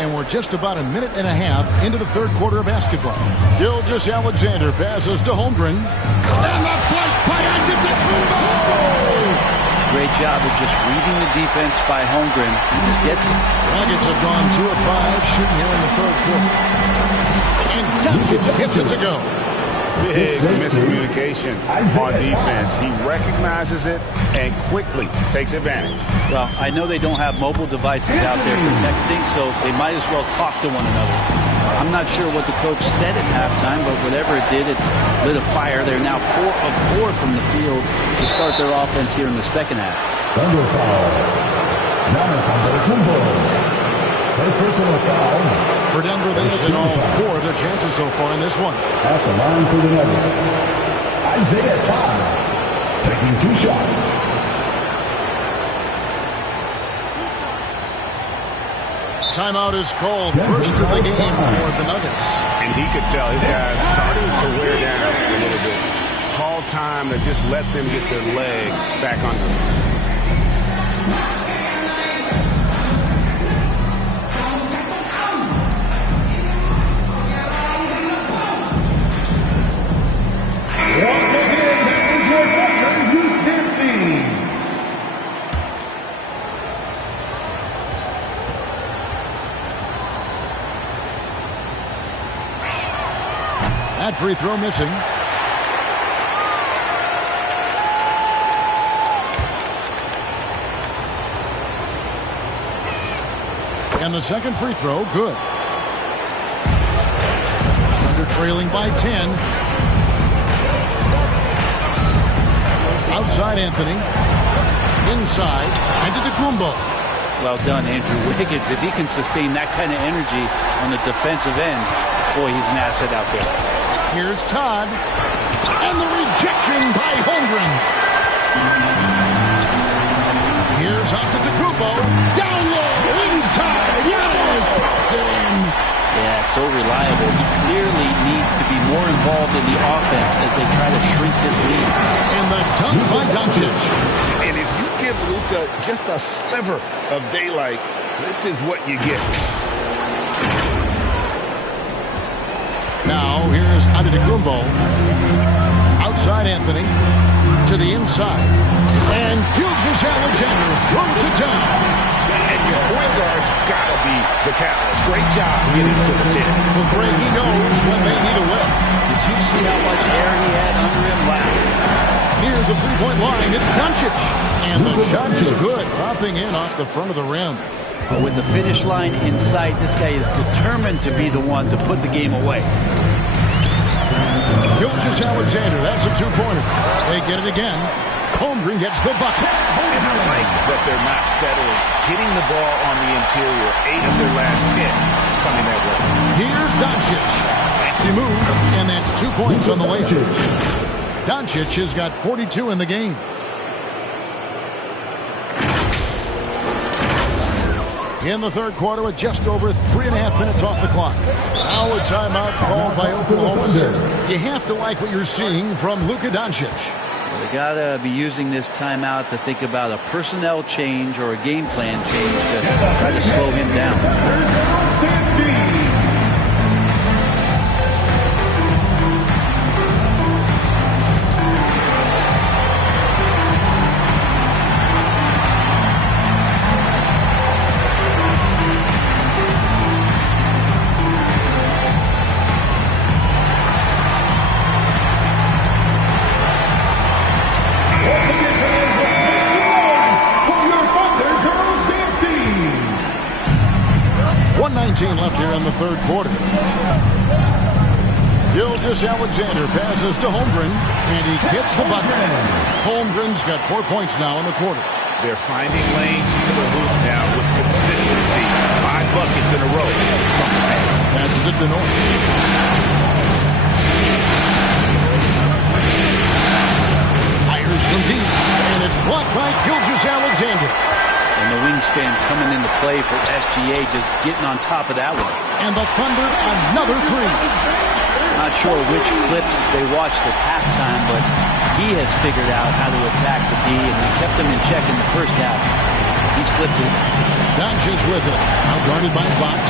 And we're just about a minute and a half into the third quarter of basketball. Gilgeous-Alexander passes to Holmgren. And the flush by Antetokounmpo! Great job of just reading the defense by Holmgren. He just gets it. Nuggets have gone 2 of 5 shooting here in the third quarter. And Doncic gets it to go. Big miscommunication on defense. He recognizes it and quickly takes advantage. Well, I know they don't have mobile devices out there for texting, so they might as well talk to one another. I'm not sure what the coach said at halftime, but whatever it did, it's lit a fire. They're now 4 of 4 from the field to start their offense here in the second half. Thunder foul. Giannis Antetokounmpo. First personal foul. For Denver, they've hit all 4 of their chances so far in this one. At the line for the Nuggets, Isaiah Todd taking 2 shots. Timeout is called. First of the game for the Nuggets. And he could tell his guys starting to wear down a little bit. Call time to just let them get their legs back under them. Once again, that is your veteran youth dance team. That free throw missing. And the second free throw, good. Under trailing by 10. Outside Anthony. Inside. Antetokounmpo. Well done, Andrew Wiggins. If he can sustain that kind of energy on the defensive end, boy, he's an asset out there. Here's Todd. And the rejection by Holmgren. Here's Antetokounmpo. Down low. Inside. Giannis taps it in. Yeah, so reliable. He clearly needs to be more involved in the offense as they try to shrink this lead. And the dunk by Doncic. And if you give Luka just a sliver of daylight, this is what you get. Now, here's Antetokounmpo. Outside Anthony. To the inside. And Gilgeous-Alexander throws it down. And your point guard's got to be the catalyst. Great job getting to the 10. Well, Greg, he knows when they need a lift. Did you see how much air he had under him? Wow. Near the three-point line, it's Doncic. And the shot is good, dropping in off the front of the rim. But with the finish line in sight, this guy is determined to be the one to put the game away. Gilgeous-Alexander, that's a two-pointer. They get it again. Holmgren gets the bucket. And I like that they're not settling. Hitting the ball on the interior. 8 of their last 10 coming that way. Here's Doncic. Lefty move, and that's 2 points on the layup. Doncic has got 42 in the game. In the third quarter with just over 3.5 minutes off the clock. Now a timeout called by Oklahoma City. You have to like what you're seeing from Luka Doncic. Well, they got to be using this timeout to think about a personnel change or a game plan change to try to slow him down. Left here in the third quarter. Gilgeous-Alexander passes to Holmgren, and he gets the bucket. Holmgren's got 4 points now in the quarter. They're finding lanes to the hoop now with consistency. 5 buckets in a row. Passes it to Norris. Fires from deep, and it's blocked by Gilgeous-Alexander. And the wing wingspan coming into play for SGA, just getting on top of that one. And the Thunder, another three. Not sure which flips they watched at halftime, but he has figured out how to attack the D, and they kept him in check in the first half. He's flipped it. Doncic with it. Now guarded by Fox.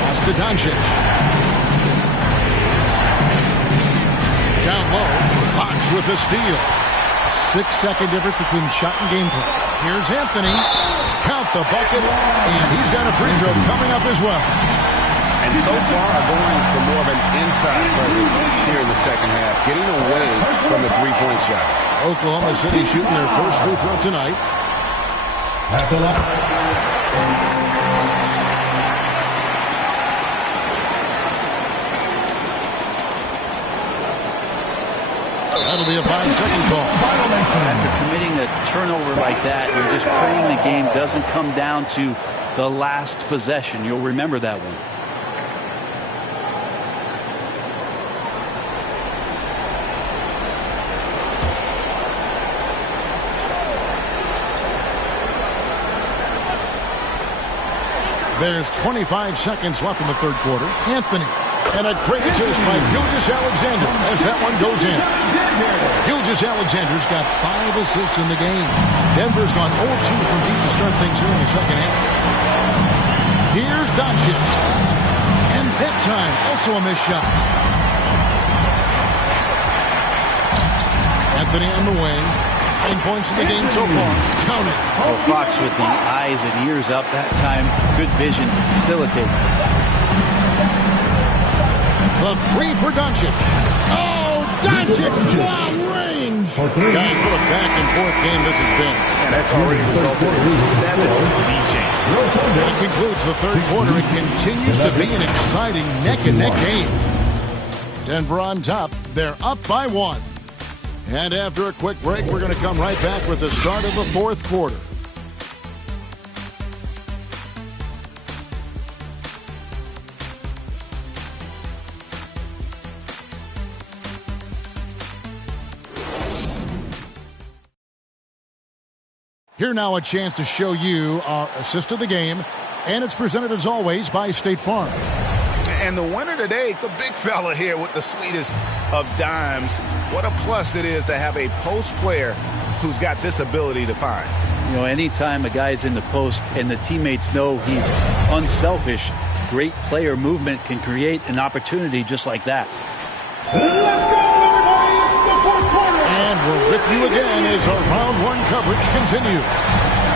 Pass to Doncic. Down low. Fox with the steal. 6-second difference between shot and gameplay. Here's Anthony. Count the bucket. And he's got a free throw coming up as well. And so far, going for more of an inside presence here in the second half, getting away from the three-point shot. Oklahoma City shooting their first free throw tonight. That'll be a 5-second call. After committing a turnover like that, you're just praying the game doesn't come down to the last possession. You'll remember that one. There's 25 seconds left in the third quarter. Anthony. And a great assist by Gilgeous-Alexander as that one goes in. Gilgeous-Alexander's got 5 assists in the game. Denver's gone 0-2 from deep to start things here in the second half. Here's Doncic. And that time, also a missed shot. Anthony on the wing. 9 points in the game so far. Count it. Well, Fox with the eyes and ears up that time. Good vision to facilitate. The three for Doncic. Oh, Doncic long range. Guys, what a back-and-forth game this has been. And that's already resulted in 7 lead changes. That concludes the third quarter. It continues to be an exciting neck-and-neck game. Denver on top. They're up by 1. And after a quick break, we're going to come right back with the start of the fourth quarter. Here now a chance to show you our assist of the game, and it's presented as always by State Farm. And the winner today, the big fella here with the sweetest of dimes. What a plus it is to have a post player who's got this ability to find. You know, anytime a guy's in the post and the teammates know he's unselfish, great player movement can create an opportunity just like that. And we're with you again as our round 1 coverage continues.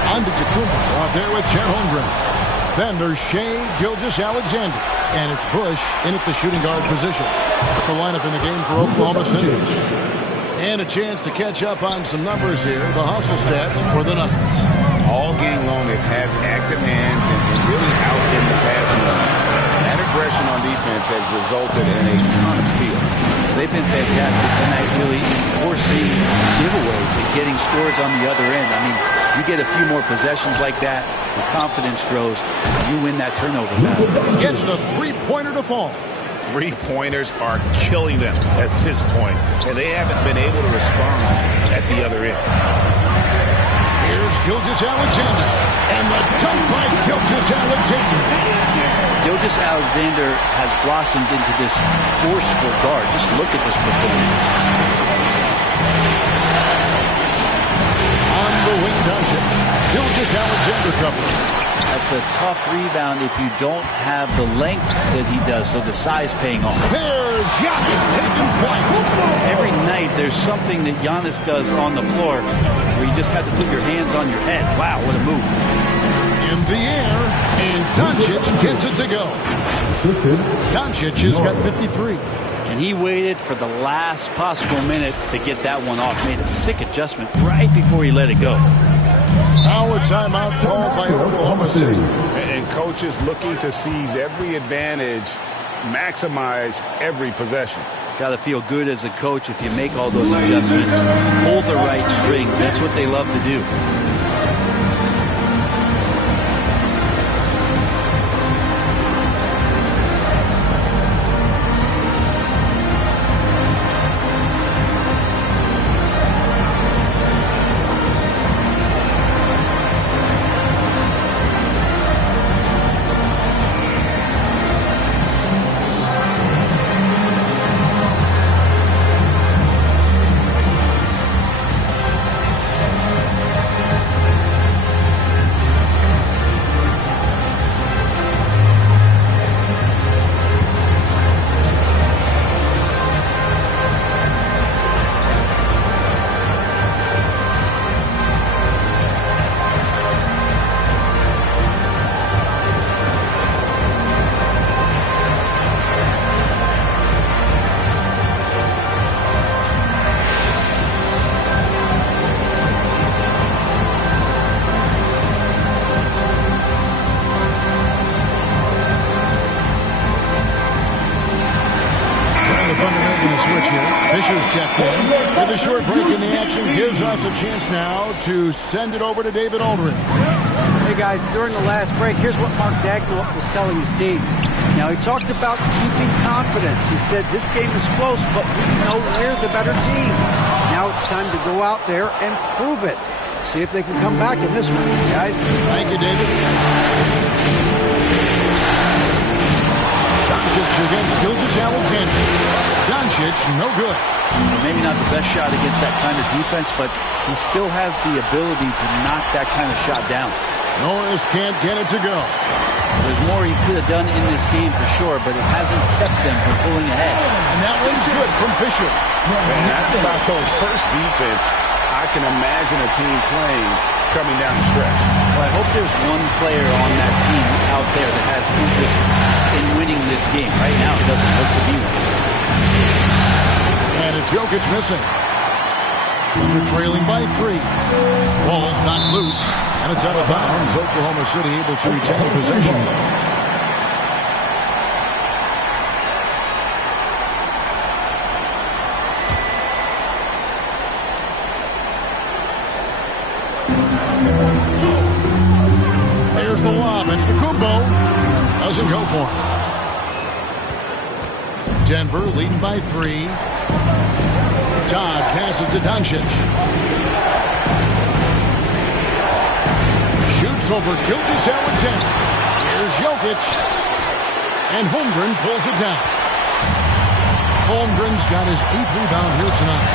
On to Jakumbo out there with Chet Holmgren. Then there's Shea Gilgeous-Alexander. And it's Bush in at the shooting guard position. That's the lineup in the game for Oklahoma City. And a chance to catch up on some numbers here. The hustle stats for the Nuggets. All game long, they've had active hands and really out in the passing lanes. That aggression on defense has resulted in a ton of steals. They've been fantastic tonight, really enforcing giveaways and getting scores on the other end. I mean, you get a few more possessions like that, the confidence grows, and you win that turnover battle. Gets the three-pointer to fall. Three-pointers are killing them at this point, and they haven't been able to respond at the other end. Here's Gilgeous-Alexander, and the dunk by Gilgeous-Alexander. Gilgeous-Alexander has blossomed into this forceful guard. Just look at this performance. On the wing, Doncic. Gilgeous-Alexander cover. That's a tough rebound if you don't have the length that he does, so the size paying off. There's Giannis taking flight. Every night there's something that Giannis does on the floor where you just have to put your hands on your head. Wow, what a move. In the air, and Doncic gets it to go. Doncic has got 53. And he waited for the last possible minute to get that one off. Made a sick adjustment right before he let it go. Now a timeout called by Oklahoma City. And coaches looking to seize every advantage, maximize every possession. Got to feel good as a coach if you make all those adjustments. Hold the right strings. That's what they love to do. making a switch here. Fisher's checked in. With a short break in the action, gives us a chance now to send it over to David Aldridge. Hey, guys, during the last break, here's what Mark Dagnall was telling his team. Now, he talked about keeping confidence. He said, this game is close, but we know we're the better team. Now it's time to go out there and prove it. See if they can come back in this one, guys. Thank you, David. Doncic against Gilgeous-Alexander. Doncic, no good. Maybe not the best shot against that kind of defense, but he still has the ability to knock that kind of shot down. Norris can't get it to go. There's more he could have done in this game for sure, but it hasn't kept them from pulling ahead. And that one's good from Fisher. And that's about those first defense I can imagine a team playing coming down the stretch. Well, I hope there's one player on that team out there that has interest in winning this game. Right now, it doesn't look to be one. And it's Jokic missing. They're trailing by 3. Ball's not loose, and it's out of bounds. Oklahoma City able to retain possession. There's the lob, and Kumbo doesn't go for it. Denver leading by 3. Todd passes to Doncic. Shoots over Gilgeous-Alexander. Here's Jokic. And Holmgren pulls it down. Holmgren's got his 8th rebound here tonight.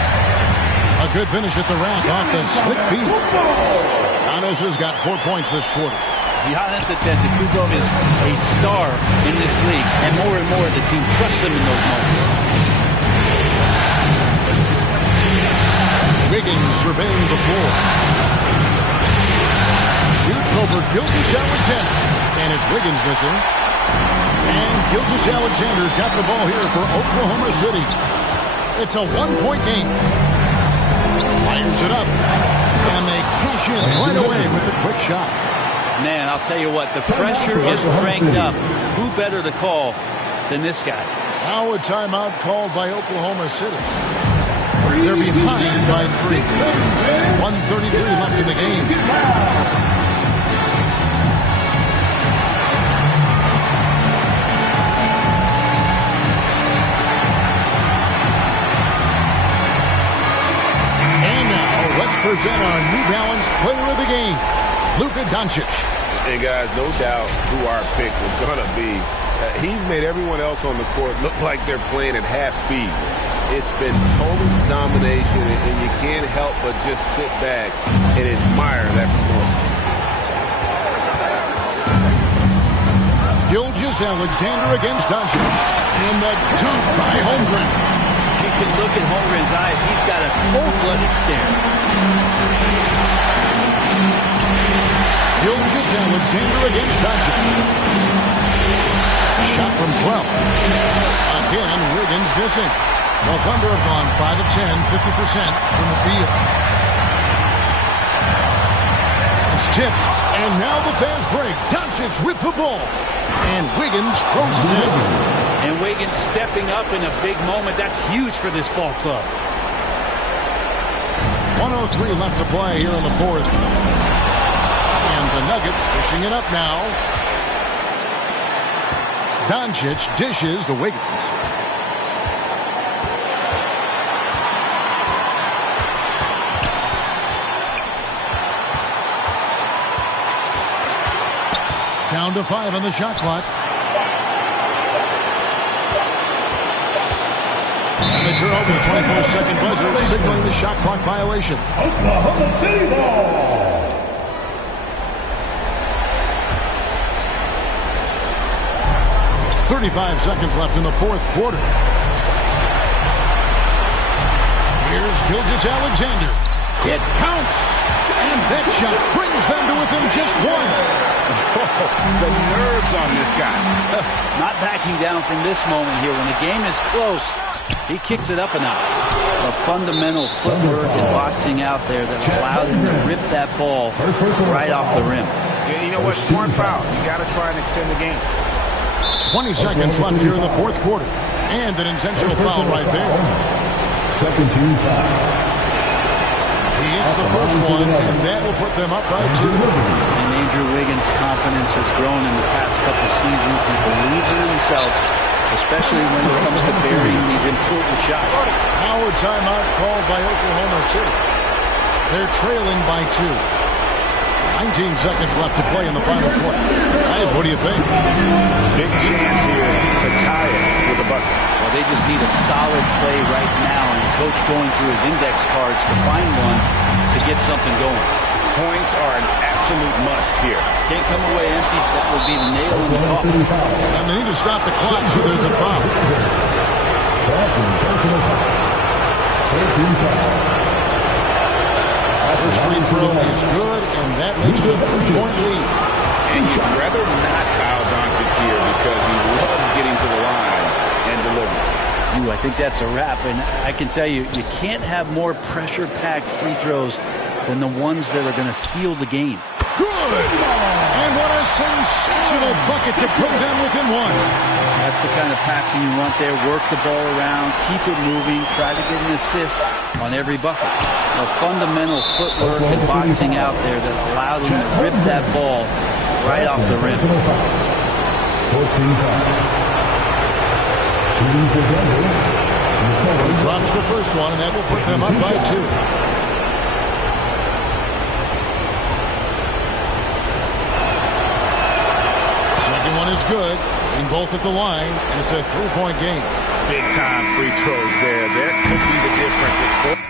A good finish at the rack off the slick feet. Giannis has got 4 points this quarter. Giannis Antetokounmpo is a star in this league, and more the team trusts him in those moments. Wiggins surveying the floor. Shoots over Gilgeous-Alexander. And it's Wiggins missing. And Gilgeous-Alexander's got the ball here for Oklahoma City. It's a 1-point game. Fires it up. And they cash in right away with the quick shot. Man, I'll tell you what, the pressure is cranked up. Who better to call than this guy? Now a timeout called by Oklahoma City. They're behind by 3. 1:33 left in the game. And now let's present our New Balance Player of the Game, Luka Doncic. And guys, no doubt who our pick was going to be. He's made everyone else on the court look like they're playing at half speed. It's been total domination, and you can't help but just sit back and admire that performance. Gilgeous-Alexander against Doncic. And the dunk by Holmgren. You can look at Holmgren's eyes. He's got a cold-blooded stare. Gilgeous-Alexander against Doncic. Shot from 12. Again, Wiggins missing. The Thunder have gone 5 of 10, 50% from the field. It's tipped, and now the fast break. Doncic with the ball, and Wiggins throws it down. And Wiggins stepping up in a big moment. That's huge for this ball club. 1:03 left to play here in the 4th. And the Nuggets pushing it up now. Doncic dishes to Wiggins. Down to 5 on the shot clock. And they turn over the 24-second buzzer, signaling the shot clock violation. Oklahoma City ball. 35 seconds left in the 4th quarter. Here's Gilgeous-Alexander. It counts. And that shot brings them to within just 1. The nerves on this guy. Not backing down from this moment here. When the game is close, he kicks it up a notch. A fundamental footwork and boxing out there that allowed him to rip that ball right off the rim. Yeah, you know what? Smart foul. You got to try and extend the game. 20 seconds left here in the 4th quarter. And an intentional foul right there. Second team foul. He hits the first one, and that will put them up by 2. And Andrew Wiggins' confidence has grown in the past couple seasons. He believes in himself, especially when it comes to burying these important shots. Now a timeout called by Oklahoma City. They're trailing by 2. 19 seconds left to play in the final quarter. Guys, what do you think? Big chance here to tie it with a bucket. Well, they just need a solid play right now, and the coach going through his index cards to find one to get something going. Points are an absolute must here. Can't come away empty. That would be the nail in the coffin. And they need to stop the clock, so there's a foul. Second personal foul. 14 foul. First free throw is good, and that makes it a 3-point lead. And you'd rather not foul Doncic here because he loves getting to the line and delivering. Ooh, I think that's a wrap, and I can tell you, you can't have more pressure-packed free throws than the ones that are going to seal the game. Good! And what a sensational bucket to put them within 1. That's the kind of passing you want there. Work the ball around, keep it moving, try to get an assist on every bucket. A fundamental footwork and boxing out there that allowed him to rip that ball right off the rim. 14 foul. Shooting for Denver. He drops the first one, and that will put them up by 2. Second one is good. In both at the line, and it's a 3-point game. Big time free throws there. There could be the difference at 4.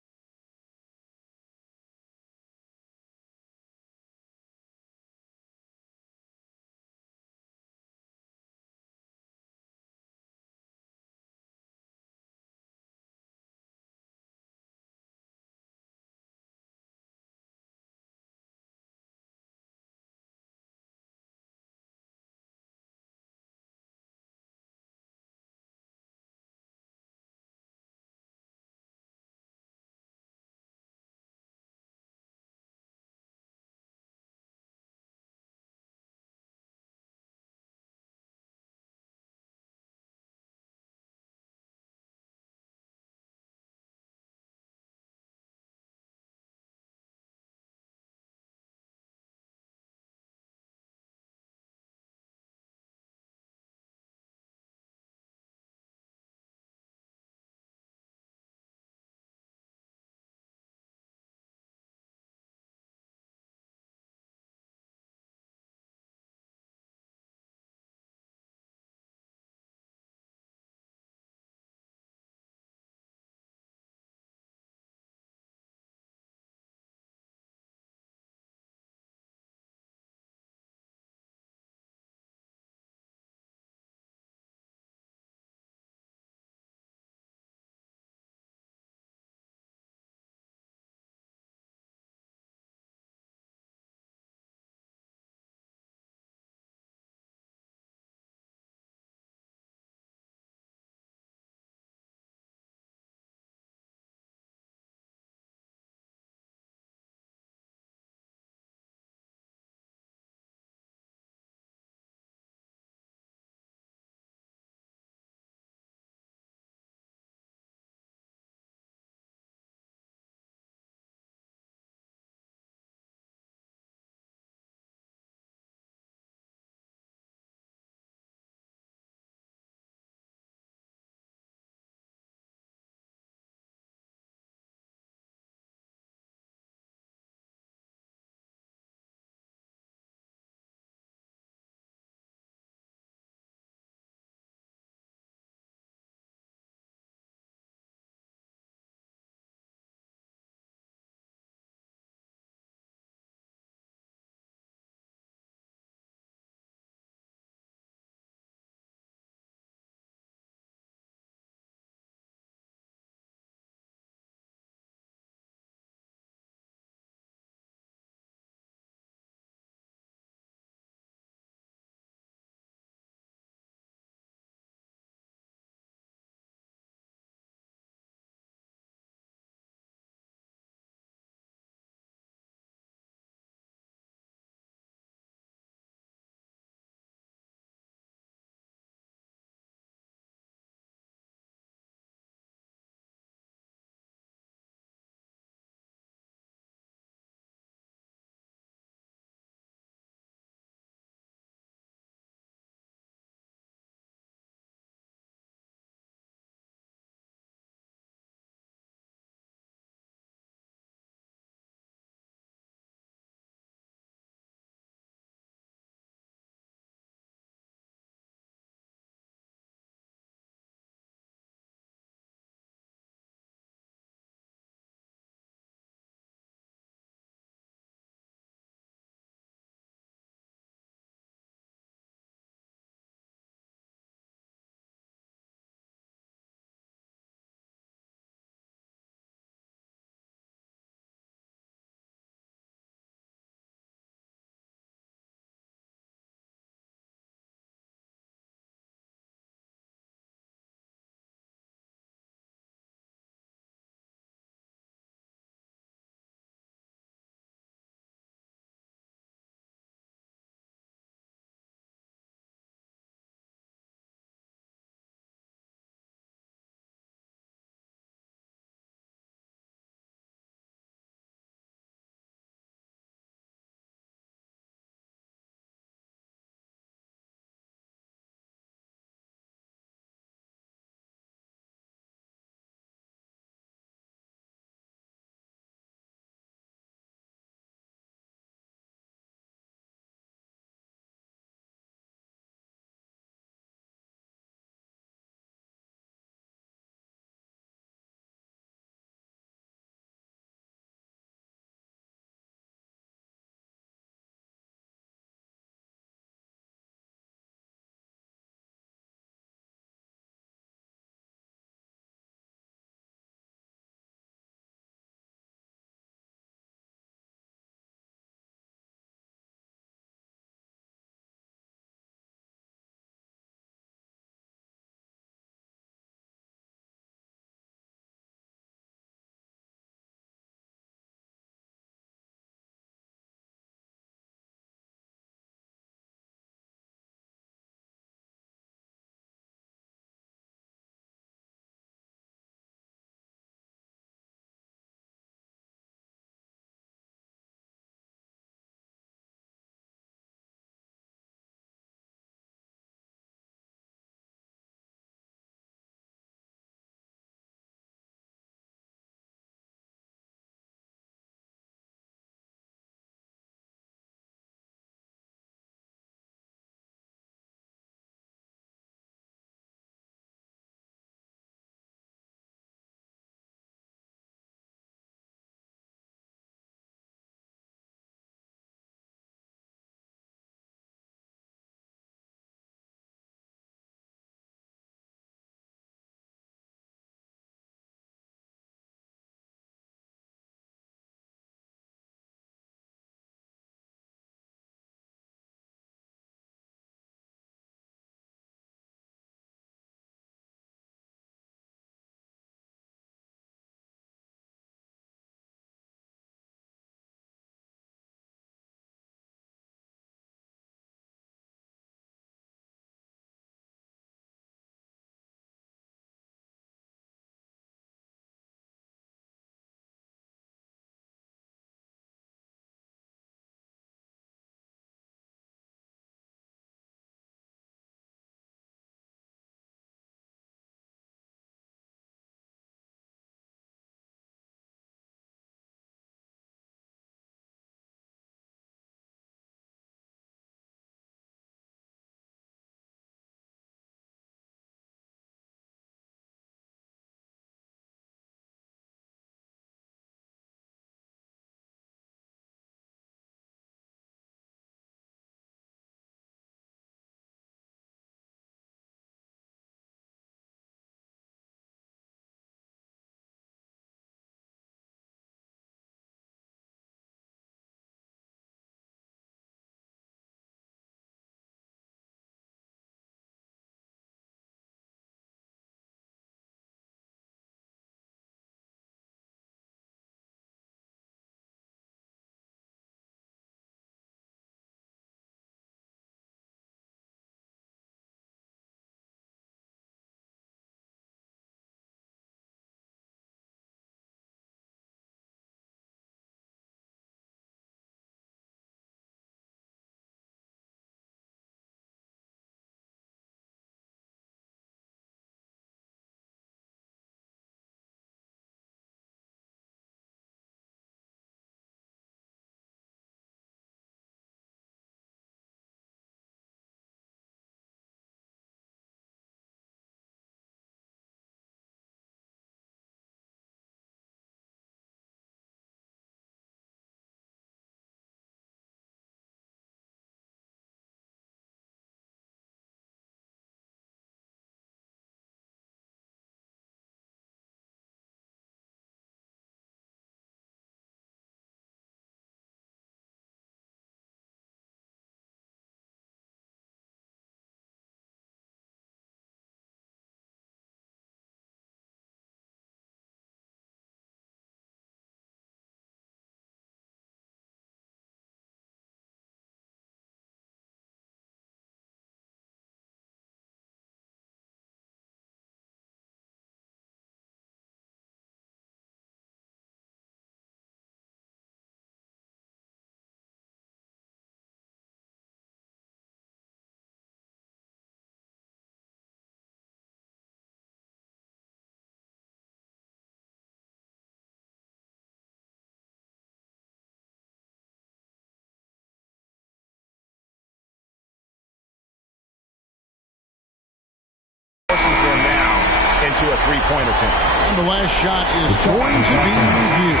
into a three-point attempt. And the last shot is going to be reviewed.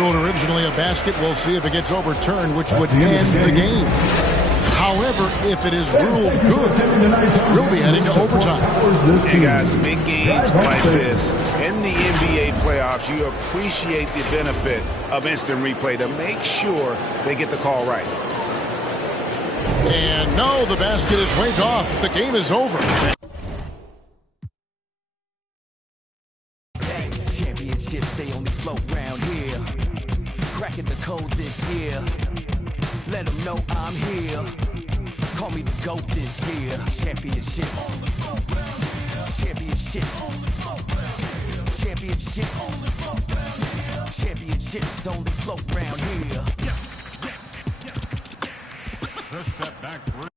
Ruled originally a basket. We'll see if it gets overturned, which would end the game. However, if it is ruled good, we'll be heading to overtime. Hey guys, big games like this in the NBA playoffs, you appreciate the benefit of instant replay to make sure they get the call right. And no, the basket is waved off. The game is over. Championships, they only float round here. Cracking the code this year. Let them know I'm here. Call me the GOAT this year. Championship. Championship. Championship. Championships only float round here. The step back three.